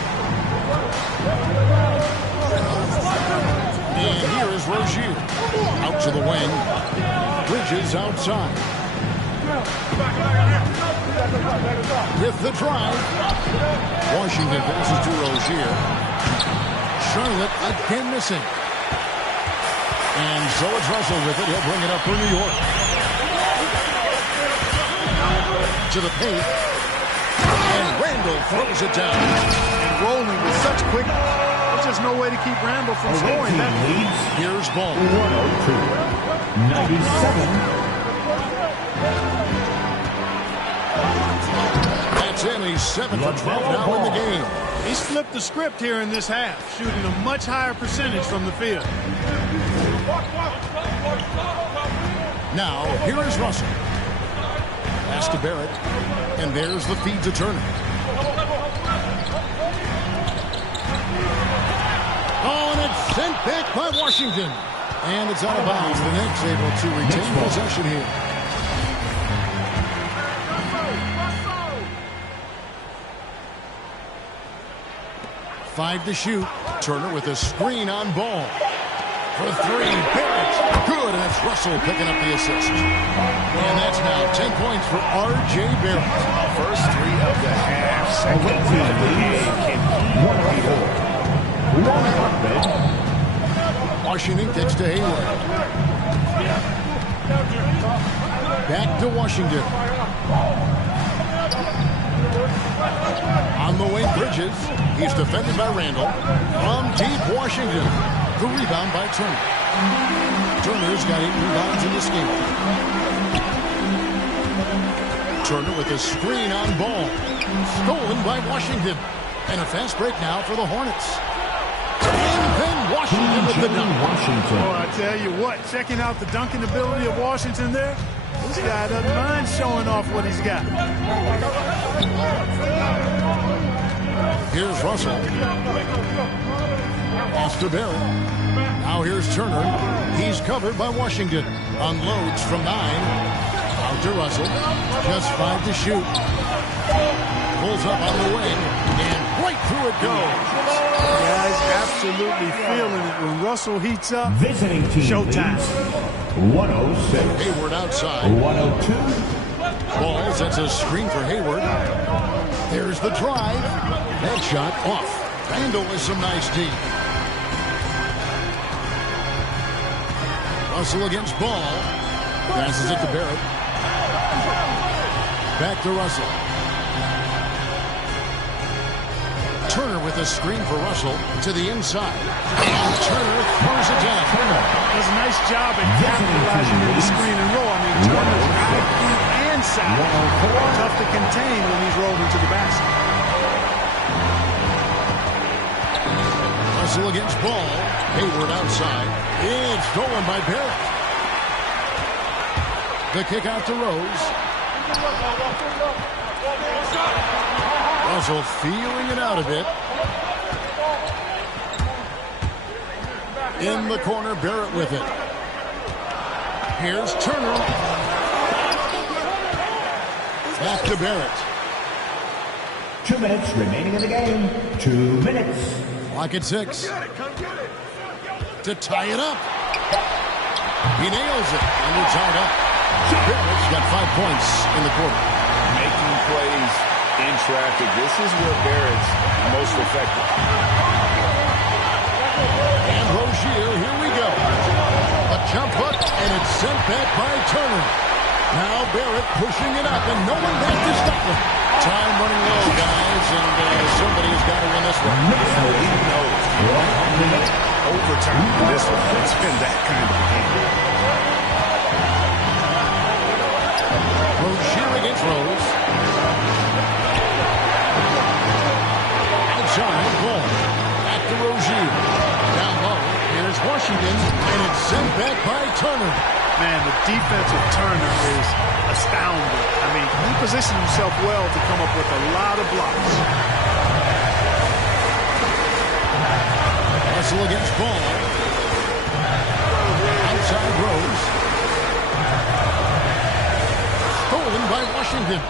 And here is Rozier. Out to the wing. Bridges outside. With the drive. Washington passes to Rozier. Charlotte again missing. And so it's Russell with it. He'll bring it up for New York. To the paint. And Randall throws it down. And rolling with such quickness. There's just no way to keep Randall from scoring that. Here's Ball. 102. 97. That's in. He's 7 for 12 now in the game. He's flipped the script here in this half, shooting a much higher percentage from the field. Now, here is Russell. Pass to Barrett. And there's the feed to Turner. Oh, and it's sent back by Washington. And it's out of bounds. The Knicks able to retain possession here. Five to shoot. Turner with a screen on Ball. For 3, Barrett. Good, and it's Russell picking up the assist. And that's now 10 points for R.J. Barrett. First 3 of the half. Second 3 of the game. Can 100. Washington gets to Hayward. Back to Washington. On the wing, Bridges. He's defended by Randall. From deep, Washington. The rebound by Turner. Turner's got 8 rebounds in this game. Turner with a screen on Ball. Stolen by Washington. And a fast break now for the Hornets. And then Washington with the dunk. Oh, I tell you what, checking out the dunking ability of Washington there. This guy doesn't mind showing off what he's got. Here's Russell. Pass to Barrett. Now here's Turner. He's covered by Washington. Unloads from 9. Out to Russell. Just 5 to shoot. Pulls up on the wing. And right through it goes. Guys absolutely feeling it when Russell heats up. Visiting team Showtime. 106. Hayward outside. 102. Ball sets a screen for Hayward. There's the drive. That shot off. Randall with some nice D. Russell against Ball. Passes it to Barrett. Back to Russell. Turner with a screen for Russell to the inside. And Turner throws it down. Turner does a nice job at capitalizing with the screen and roll. I mean, Turner's IQ and size. Tough to contain when he's rolled into the basket. Russell against Ball. Hayward outside. It's stolen by Barrett. The kick out to Rose. Russell feeling it out a bit. In the corner, Barrett with it. Here's Turner. Back to Barrett. 2 minutes remaining in the game. 2 minutes. Clock at 6. To tie it up. He nails it. And we're tied up. Barrett's got 5 points in the quarter. Making plays in traffic. This is where Barrett's most effective. And Rozier, here we go. A jump hook, and it's sent back by Turner. Now Barrett pushing it up, and no one back to stop him. Time running low, guys, and somebody's got to win this one. Overtime in this one. It's been that kind of game. Rozier against Rose. Outside, Ball. Back to Rozier. Down low. Here's Washington, and it's sent back by Turner. Man, the defense of Turner is astounding. I mean, he positioned himself well to come up with a lot of blocks. Russell against Ball. Outside Rose. Stolen by Washington.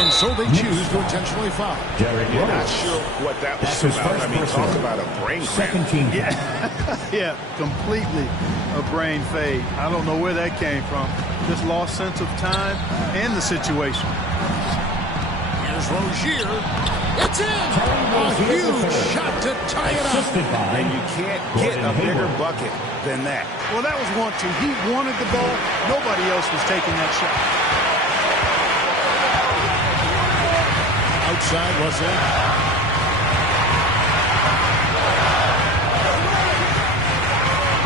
And so they choose to intentionally foul. You're not sure what that was about. I mean, talk about a brain Second team. Yeah, completely a brain fade. I don't know where that came from. Just lost sense of time and the situation. Here's Rozier. It's in! A huge shot to tie it up. And you can't get a bigger bucket than that. Well, that was 1-2. He wanted the ball. Nobody else was taking that shot. Outside Russell.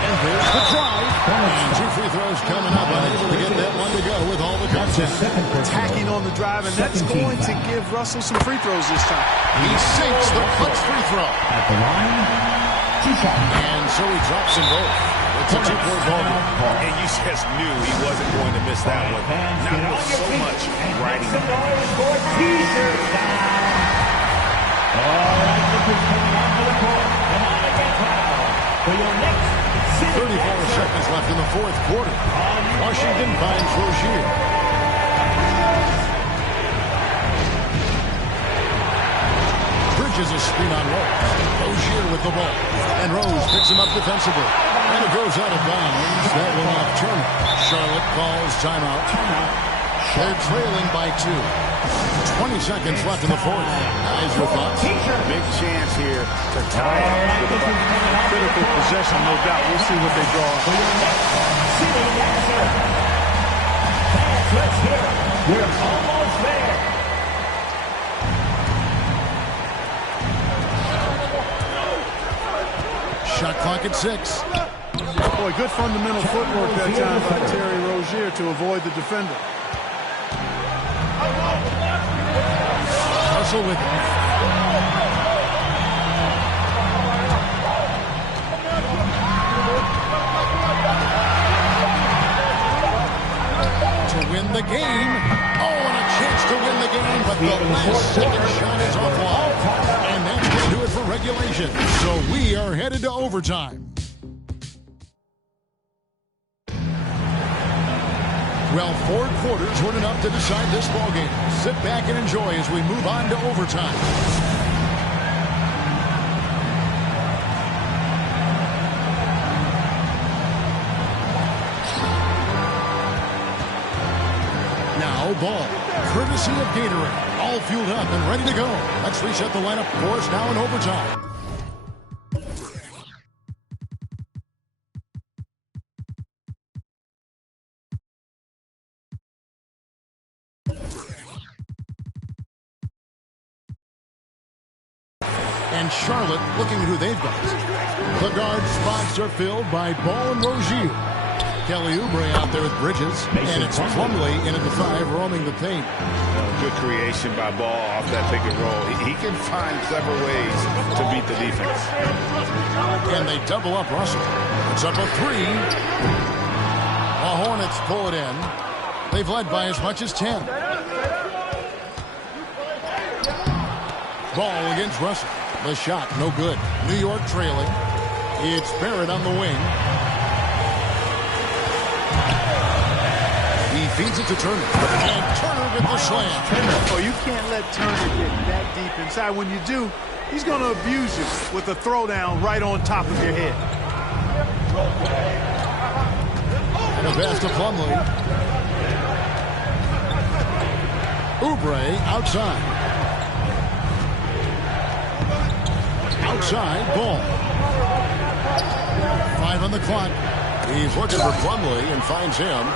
And there's the drive. And 2 free throws coming up. Unable to get that one to go with all the contact. Attacking on the drive, and that's going to give Russell some free throws this time. He sinks the clutch free throw. At the line, 2 shots. And so he drops them both. It's a 2-point ball game. And you just knew he wasn't going to miss that one. Not with so much riding. Make some noise for T-shirt time. All right, this is coming onto the court. Come on and get fouled for your next 34 seconds left in the 4th quarter. Washington finds Rozier. Bridges a screen on Rose. Rozier with the ball. And Rose picks him up defensively. And it goes out of bounds. That one off Turner. Charlotte calls timeout. They're trailing by 2. 20 seconds left in the 4th. Guys, your thoughts? Big chance here to tie it. Critical possession, no doubt. We'll see what they draw. Let's hear it. We're almost there. Shot clock at 6. Boy, good fundamental footwork that time by Terry Rozier to avoid the defender. Russell with it. To win the game. Oh, and a chance to win the game, but the last second shot is offline. And that's going to do it for regulation. So we are headed to overtime. Well, 4 quarters weren't enough to decide this ballgame. Sit back and enjoy as we move on to overtime. Now ball, courtesy of Gatorade, all fueled up and ready to go. Let's reset the lineup for us now in overtime. And Charlotte looking at who they've got. The guard spots are filled by Ball and Rozier. Kelly Oubre out there with Bridges. And it's Plumlee in at the 5 roaming the paint. Good creation by Ball off that pick and roll. He can find clever ways to beat the defense. And they double up Russell. It's up a 3. The Hornets pull it in. They've led by as much as 10. Ball against Russell. The shot, no good. New York trailing. It's Barrett on the wing. He feeds it to Turner. And Turner with the slam. Oh, you can't let Turner get that deep inside. When you do, he's going to abuse you with a throwdown right on top of your head. And a pass to Plumlee. Oubre outside. Outside, Ball. 5 on the clock. He's looking for Plumlee and finds him.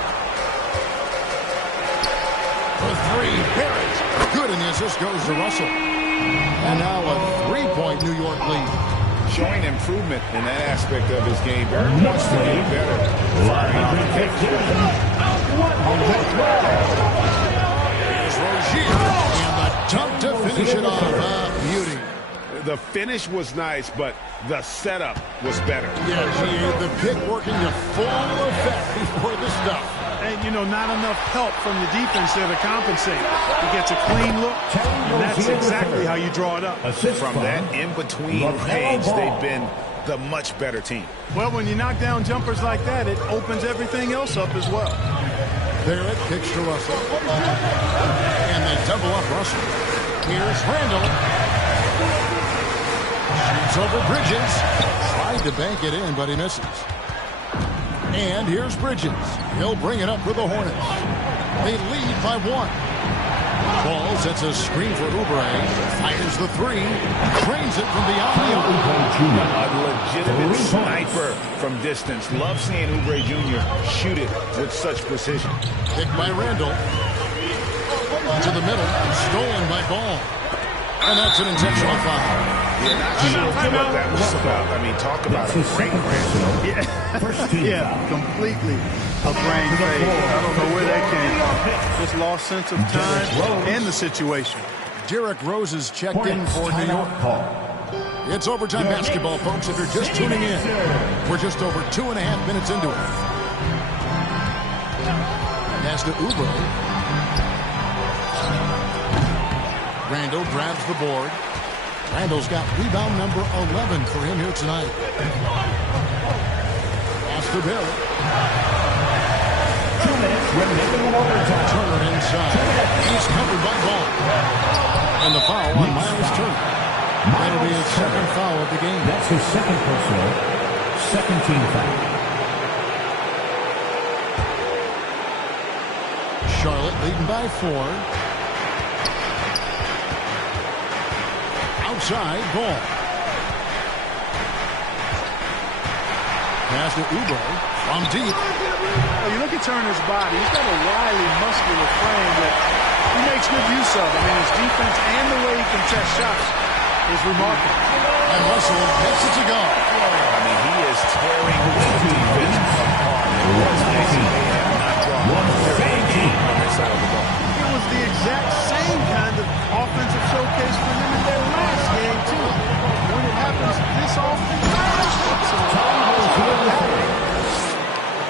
The 3, Barrett. Good, and the assist goes to Russell. And now a 3-point New York lead. Showing improvement in that aspect of his game. Barrett wants to get better. Firing off the kick. Here's Rozier. And the dunk to finish it off. Beauty. The finish was nice, but the setup was better. Yeah, the pick working to full effect before the stuff. And, you know, not enough help from the defense there to compensate. He gets a clean look, and that's exactly how you draw it up. From that in-between range, they've been the much better team. Well, when you knock down jumpers like that, it opens everything else up as well. Barrett kicks to Russell. And they double up Russell. Here's Randall. Shoots over Bridges. Tried to bank it in, but he misses. And here's Bridges. He'll bring it up for the Hornets. They lead by 1. Ball sets a screen for Oubre. Fires the 3. Trains it from beyond the arc. A legitimate sniper from distance. Love seeing Oubre Jr. shoot it with such precision. Picked by Randall. To the middle. Stolen by Ball. And that's an intentional foul. Yeah, not sure what that was about. I mean, talk about a brain fade. Yeah, completely a brain fade. I don't know where that came from. Just lost sense of time and the situation. Derrick Rose is checked in for New York. It's overtime basketball, folks, if you're just tuning in. We're just over 2.5 minutes into it. Pass to Oubre. Randall grabs the board. Randall's got rebound number 11 for him here tonight. Pass to Barrett. 2 minutes remaining in overtime. Turner inside. He's covered by Ball. And the foul on Miles Turner. That'll be his second foul of the game. That's his second personal. Second team foul. Charlotte leading by 4. Outside, Ball. Pass to Oubre from deep. Well, you look at Turner's body. He's got a wily, muscular frame that he makes good use of. I mean, his defense and the way he can test shots is remarkable. And Russell gets it to go. I mean, he is tearing the defense apart. It's nice that they have not brought their A game on that side of the ball. It was the exact same kind of offensive showcase for them in their last game, too. When it happens this often, it's a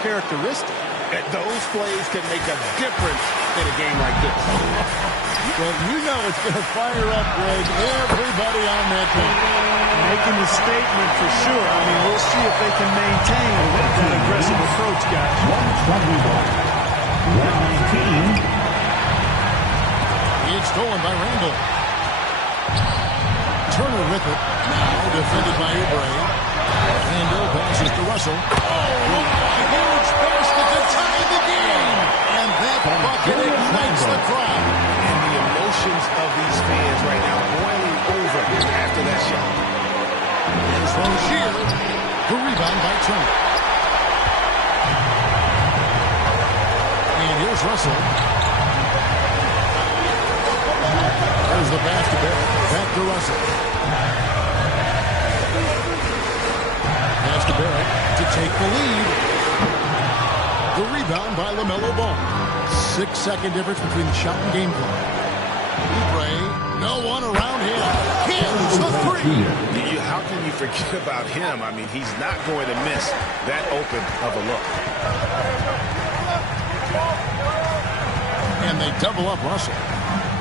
characteristic. And those plays can make a difference in a game like this. Well, you know it's going to fire up, Greg, everybody on that team. Making the statement for sure. I mean, we'll see if they can maintain that aggressive approach, guys. 121. 119. It's stolen by Randall. Turner with it. Now defended by Oubre. Randall passes to Russell. Oh, a huge basket to tie the game. And that bucket ignites Rozier. The rebound by Turner. And here's Russell. There's the pass to Barrett. Back to Russell. Pass to Barrett to take the lead. The rebound by LaMelo Ball. 6-second difference between the shot and game clock. Oubre, no one around him. Here's the three. How can you forget about him? I mean, he's not going to miss that open of a look. And they double up Russell.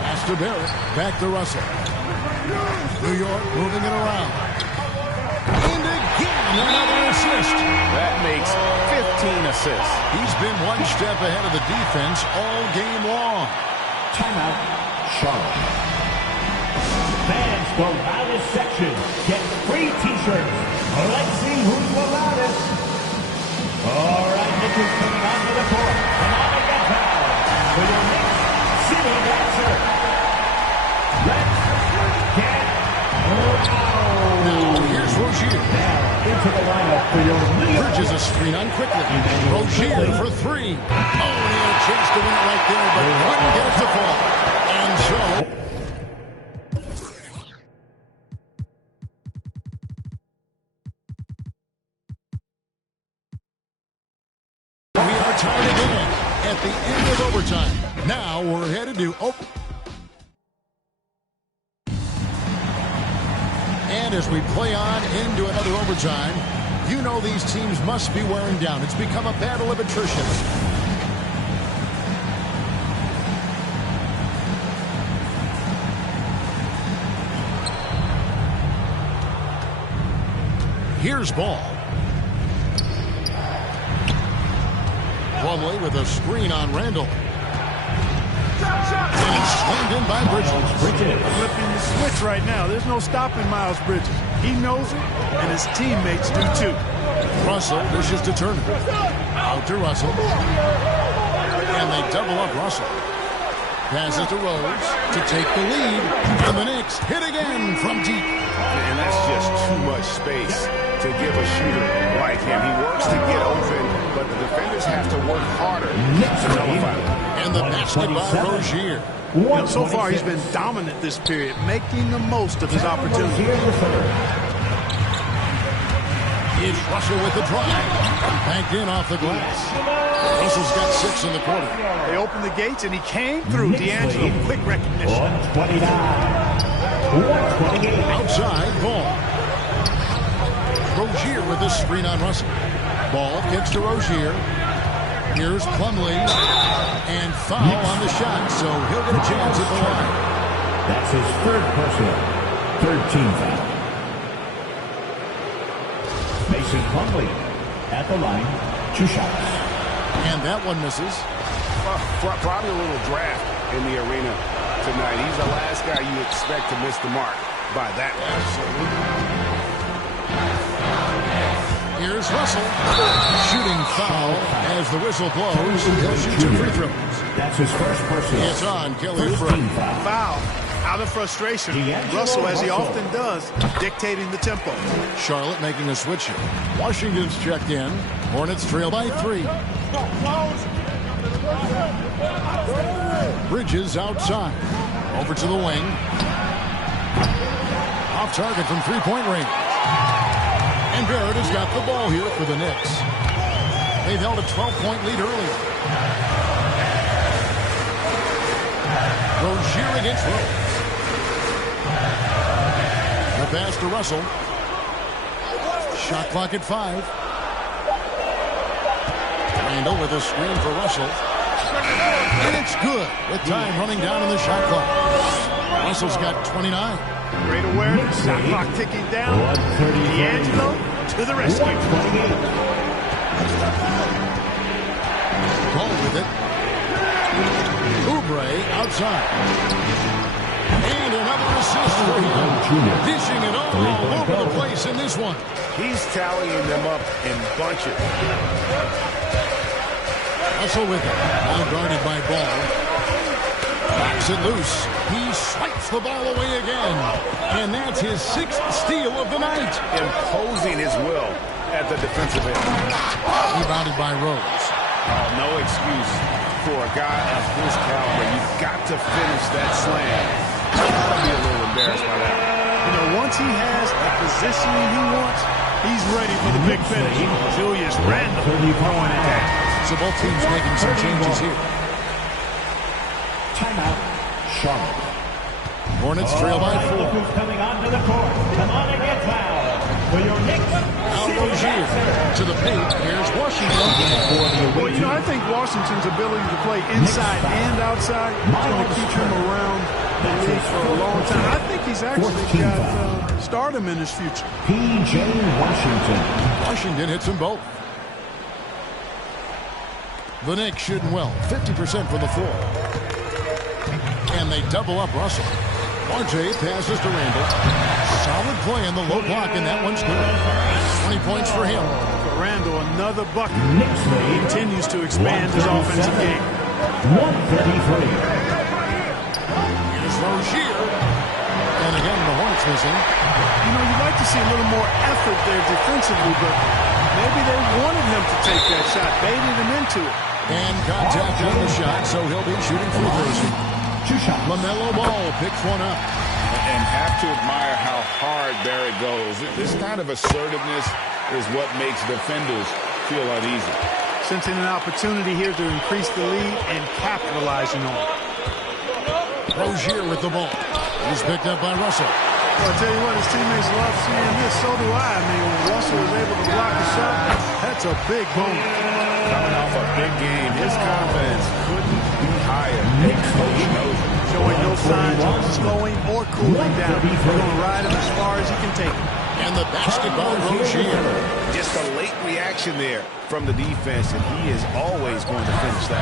Pass to Barrett. Back to Russell. New York moving it around. And again, another assist. That makes 15 assists. He's been one step ahead of the defense all game long. Timeout, Charlotte. Fans, the loudest section get free T-shirts. Let's see who's the loudest. All right, Nick is coming onto the court. And on the get foul for your Knicks City Dancer. Let's get loud. Now, here's Rozier. Now, into the lineup for your Bridges a screen on quickly. Rozier for three. Oh, and he had a chance to win it right there, but couldn't get it to fall. And so we are tied again at the end of overtime. Now we're headed to And as we play on into another overtime, you know these teams must be wearing down. It's become a battle of attrition. Here's Ball. Plumlee with a screen on Randall. And slammed in by Bridges. Flipping the switch right now. There's no stopping Miles Bridges. He knows it, and his teammates do too. Russell dishes to Turner. Out to Russell. And they double up Russell. Passes to Rose to take the lead. And the Knicks hit again from deep. And that's just too much space to give a shooter like him. He works to get open, but the defenders have to work harder to nullify him. And the basket by Rozier. And so far, he's been dominant this period, making the most of his opportunity. Is Russell with the drive. Banked in off the glass. Russell's got 6 in the quarter. They opened the gates, and he came through. D'Angelo, quick recognition. 129. 128. Outside, Ball. Rozier with the screen on Russell. Ball kicks to Rozier. Here's Plumlee. And foul on the shot, so he'll get a chance at the line. That's his third personal. Third team foul. Mason Plumlee at the line. 2 shots. And that one misses. Probably a little draft in the arena tonight. He's the last guy you expect to miss the mark by that much. Here's Russell. Shooting foul as the whistle blows. He'll shoot 2 free throws. That's his first personal. It's on Kelly Oubre. Foul. Out of frustration. Russell, as he often does, dictating the tempo. Charlotte making a switch here. Washington's checked in. Hornets trail by 3. Bridges outside. Over to the wing. Off target from 3-point range. And Barrett has got the ball here for the Knicks. They've held a 12-point lead earlier. Rozier against Rose. The pass to Russell. Shot clock at 5. Randall with a screen for Russell. And it's good with time running down on the shot clock. Russell's got 29. Great awareness. Shot clock ticking down. D'Angelo to the rescue. Ball with it. Oubre outside. And another assist for him. Dishing it all over the place in this one. He's tallying them up in bunches. Russell with it. Now guarded by Ball. Knocks it loose. He swipes the ball away again. And that's his 6th steal of the night. Imposing his will at the defensive end. Rebounded by Rose. No excuse for a guy of his caliber. You've got to finish that slam. He's got to be a little embarrassed by that. You know, once he has the positioning he wants, he's ready for the big finish. Julius Randle throwing it down. So both teams making some changes here. Timeout, Charlotte. Hornets trail by 4. Coming onto the court. Come on and get fouled. For your Knicks. Out Rozier to the paint. Here's Washington. Well, you know, I think Washington's ability to play inside and outside is going to keep him around the league for a long time. I think he's actually got stardom in his future. P.J. Washington. Washington hits them both. The Knicks shooting well. 50% from the floor. And they double up Russell. RJ passes to Randle. Solid play in the low block, and that one's good. 20 points for him. For Randle, another bucket. He continues to expand his offensive game. 133. Here's Rozier. And again, the Hornets missing. You know, you'd like to see a little more effort there defensively, but maybe they wanted him to take that shot, baited him into it. And contact on the shot, so he'll be shooting free throws. LaMelo Ball picks one up. And have to admire how hard Barrett goes. This kind of assertiveness is what makes defenders feel uneasy. Sensing an opportunity here to increase the lead and capitalizing on it. Rozier with the ball. He's picked up by Russell. Well, I'll tell you what, his teammates love seeing this. So do I. I mean, when Russell is able to block a shot, that's a big moment. Coming off a big game, his confidence couldn't be higher. Coach knows it. Showing no signs of slowing or cooling down. He's going to ride him as far as he can take him. And the basketball Rozier. Just a late reaction there from the defense, and he is always going to finish that.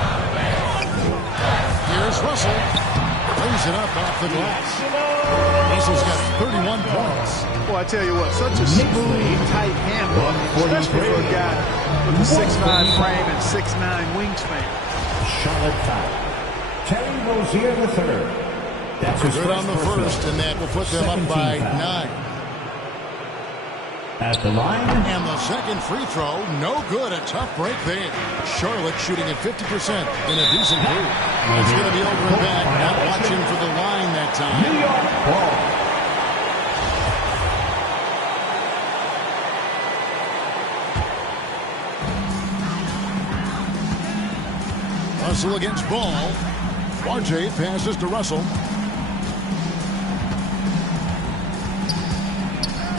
Here's Russell. Brings it up off the glass. Russell's got 31 points. Well, I tell you what, such a smooth, tight handle, especially for a guy with a 6'5" frame and 6'9" wingspan. Charlotte foul. Terry Rozier III. That's his good on the first, and that will put them up by 9. At the line. And the second free throw, no good. A tough break there. Charlotte shooting at 50% in a decent group. It's going to be over and back. Not watching for the line that time. New York ball. Russell against Ball. RJ passes to Russell.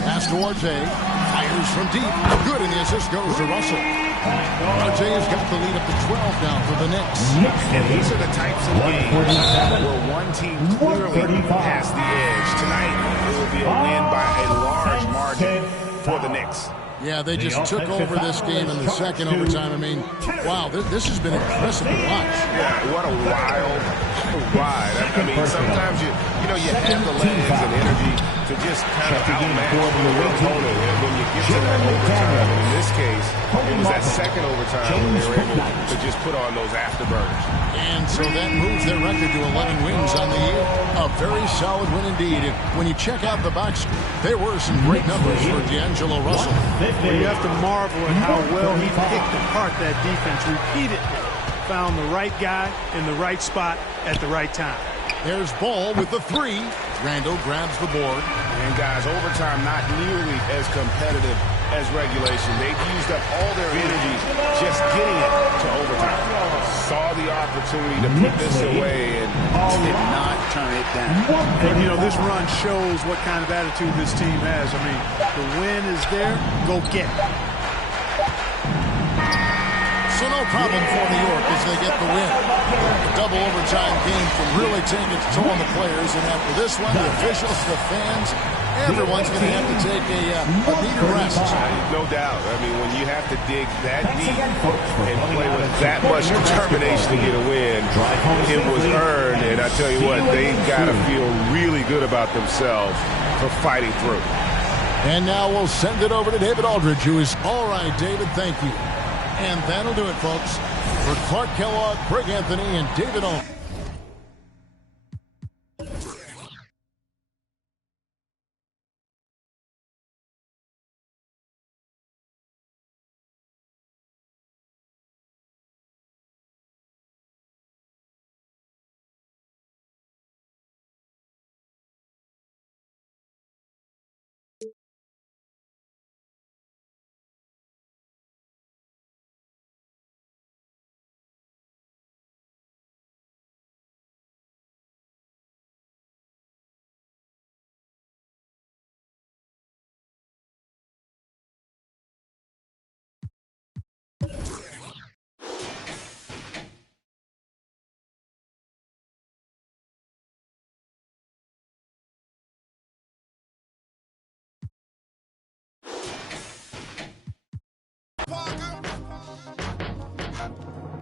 Pass to RJ. Fires from deep. Good, and the assist goes to Russell. RJ has got the lead up to 12 now for the Knicks. And these are the types of games where one team clearly has the edge. Tonight, it will be a win by a large margin for the Knicks. Yeah, they just took over this game in the second overtime. I mean, wow, this has been impressive to watch. Yeah, what a wild ride. I mean, sometimes you have the legs and energy to just kind of outmatch your opponent when you get to that overtime. In this case, it was that second overtime when they were able to just put on those afterburners. And so that moves their record to 11 wins on the year. A very solid win indeed. And when you check out the box score, there were some great numbers for D'Angelo Russell. Well, you have to marvel at how well he picked apart that defense repeatedly. Found the right guy in the right spot at the right time. There's Ball with the three. Randle grabs the board. And guys, overtime not nearly as competitive as regulation. They've used up all their energy just getting it to overtime. Saw the opportunity to put this away and did not turn it down. And, you know, this run shows what kind of attitude this team has. I mean, the win is there. Go get it. So no problem for New York as they get the win. The double overtime game can really take its toll on the players. And after this one, the officials, the fans, everyone's going to have to take a needed rest. No doubt. I mean, when you have to dig that deep and play with that much determination to get a win, it was earned. And I tell you what, they've got to feel really good about themselves for fighting through. And now we'll send it over to David Aldridge, who is all right, David. Thank you. And that'll do it, folks. For Clark Kellogg, Greg Anthony, and David Aldridge.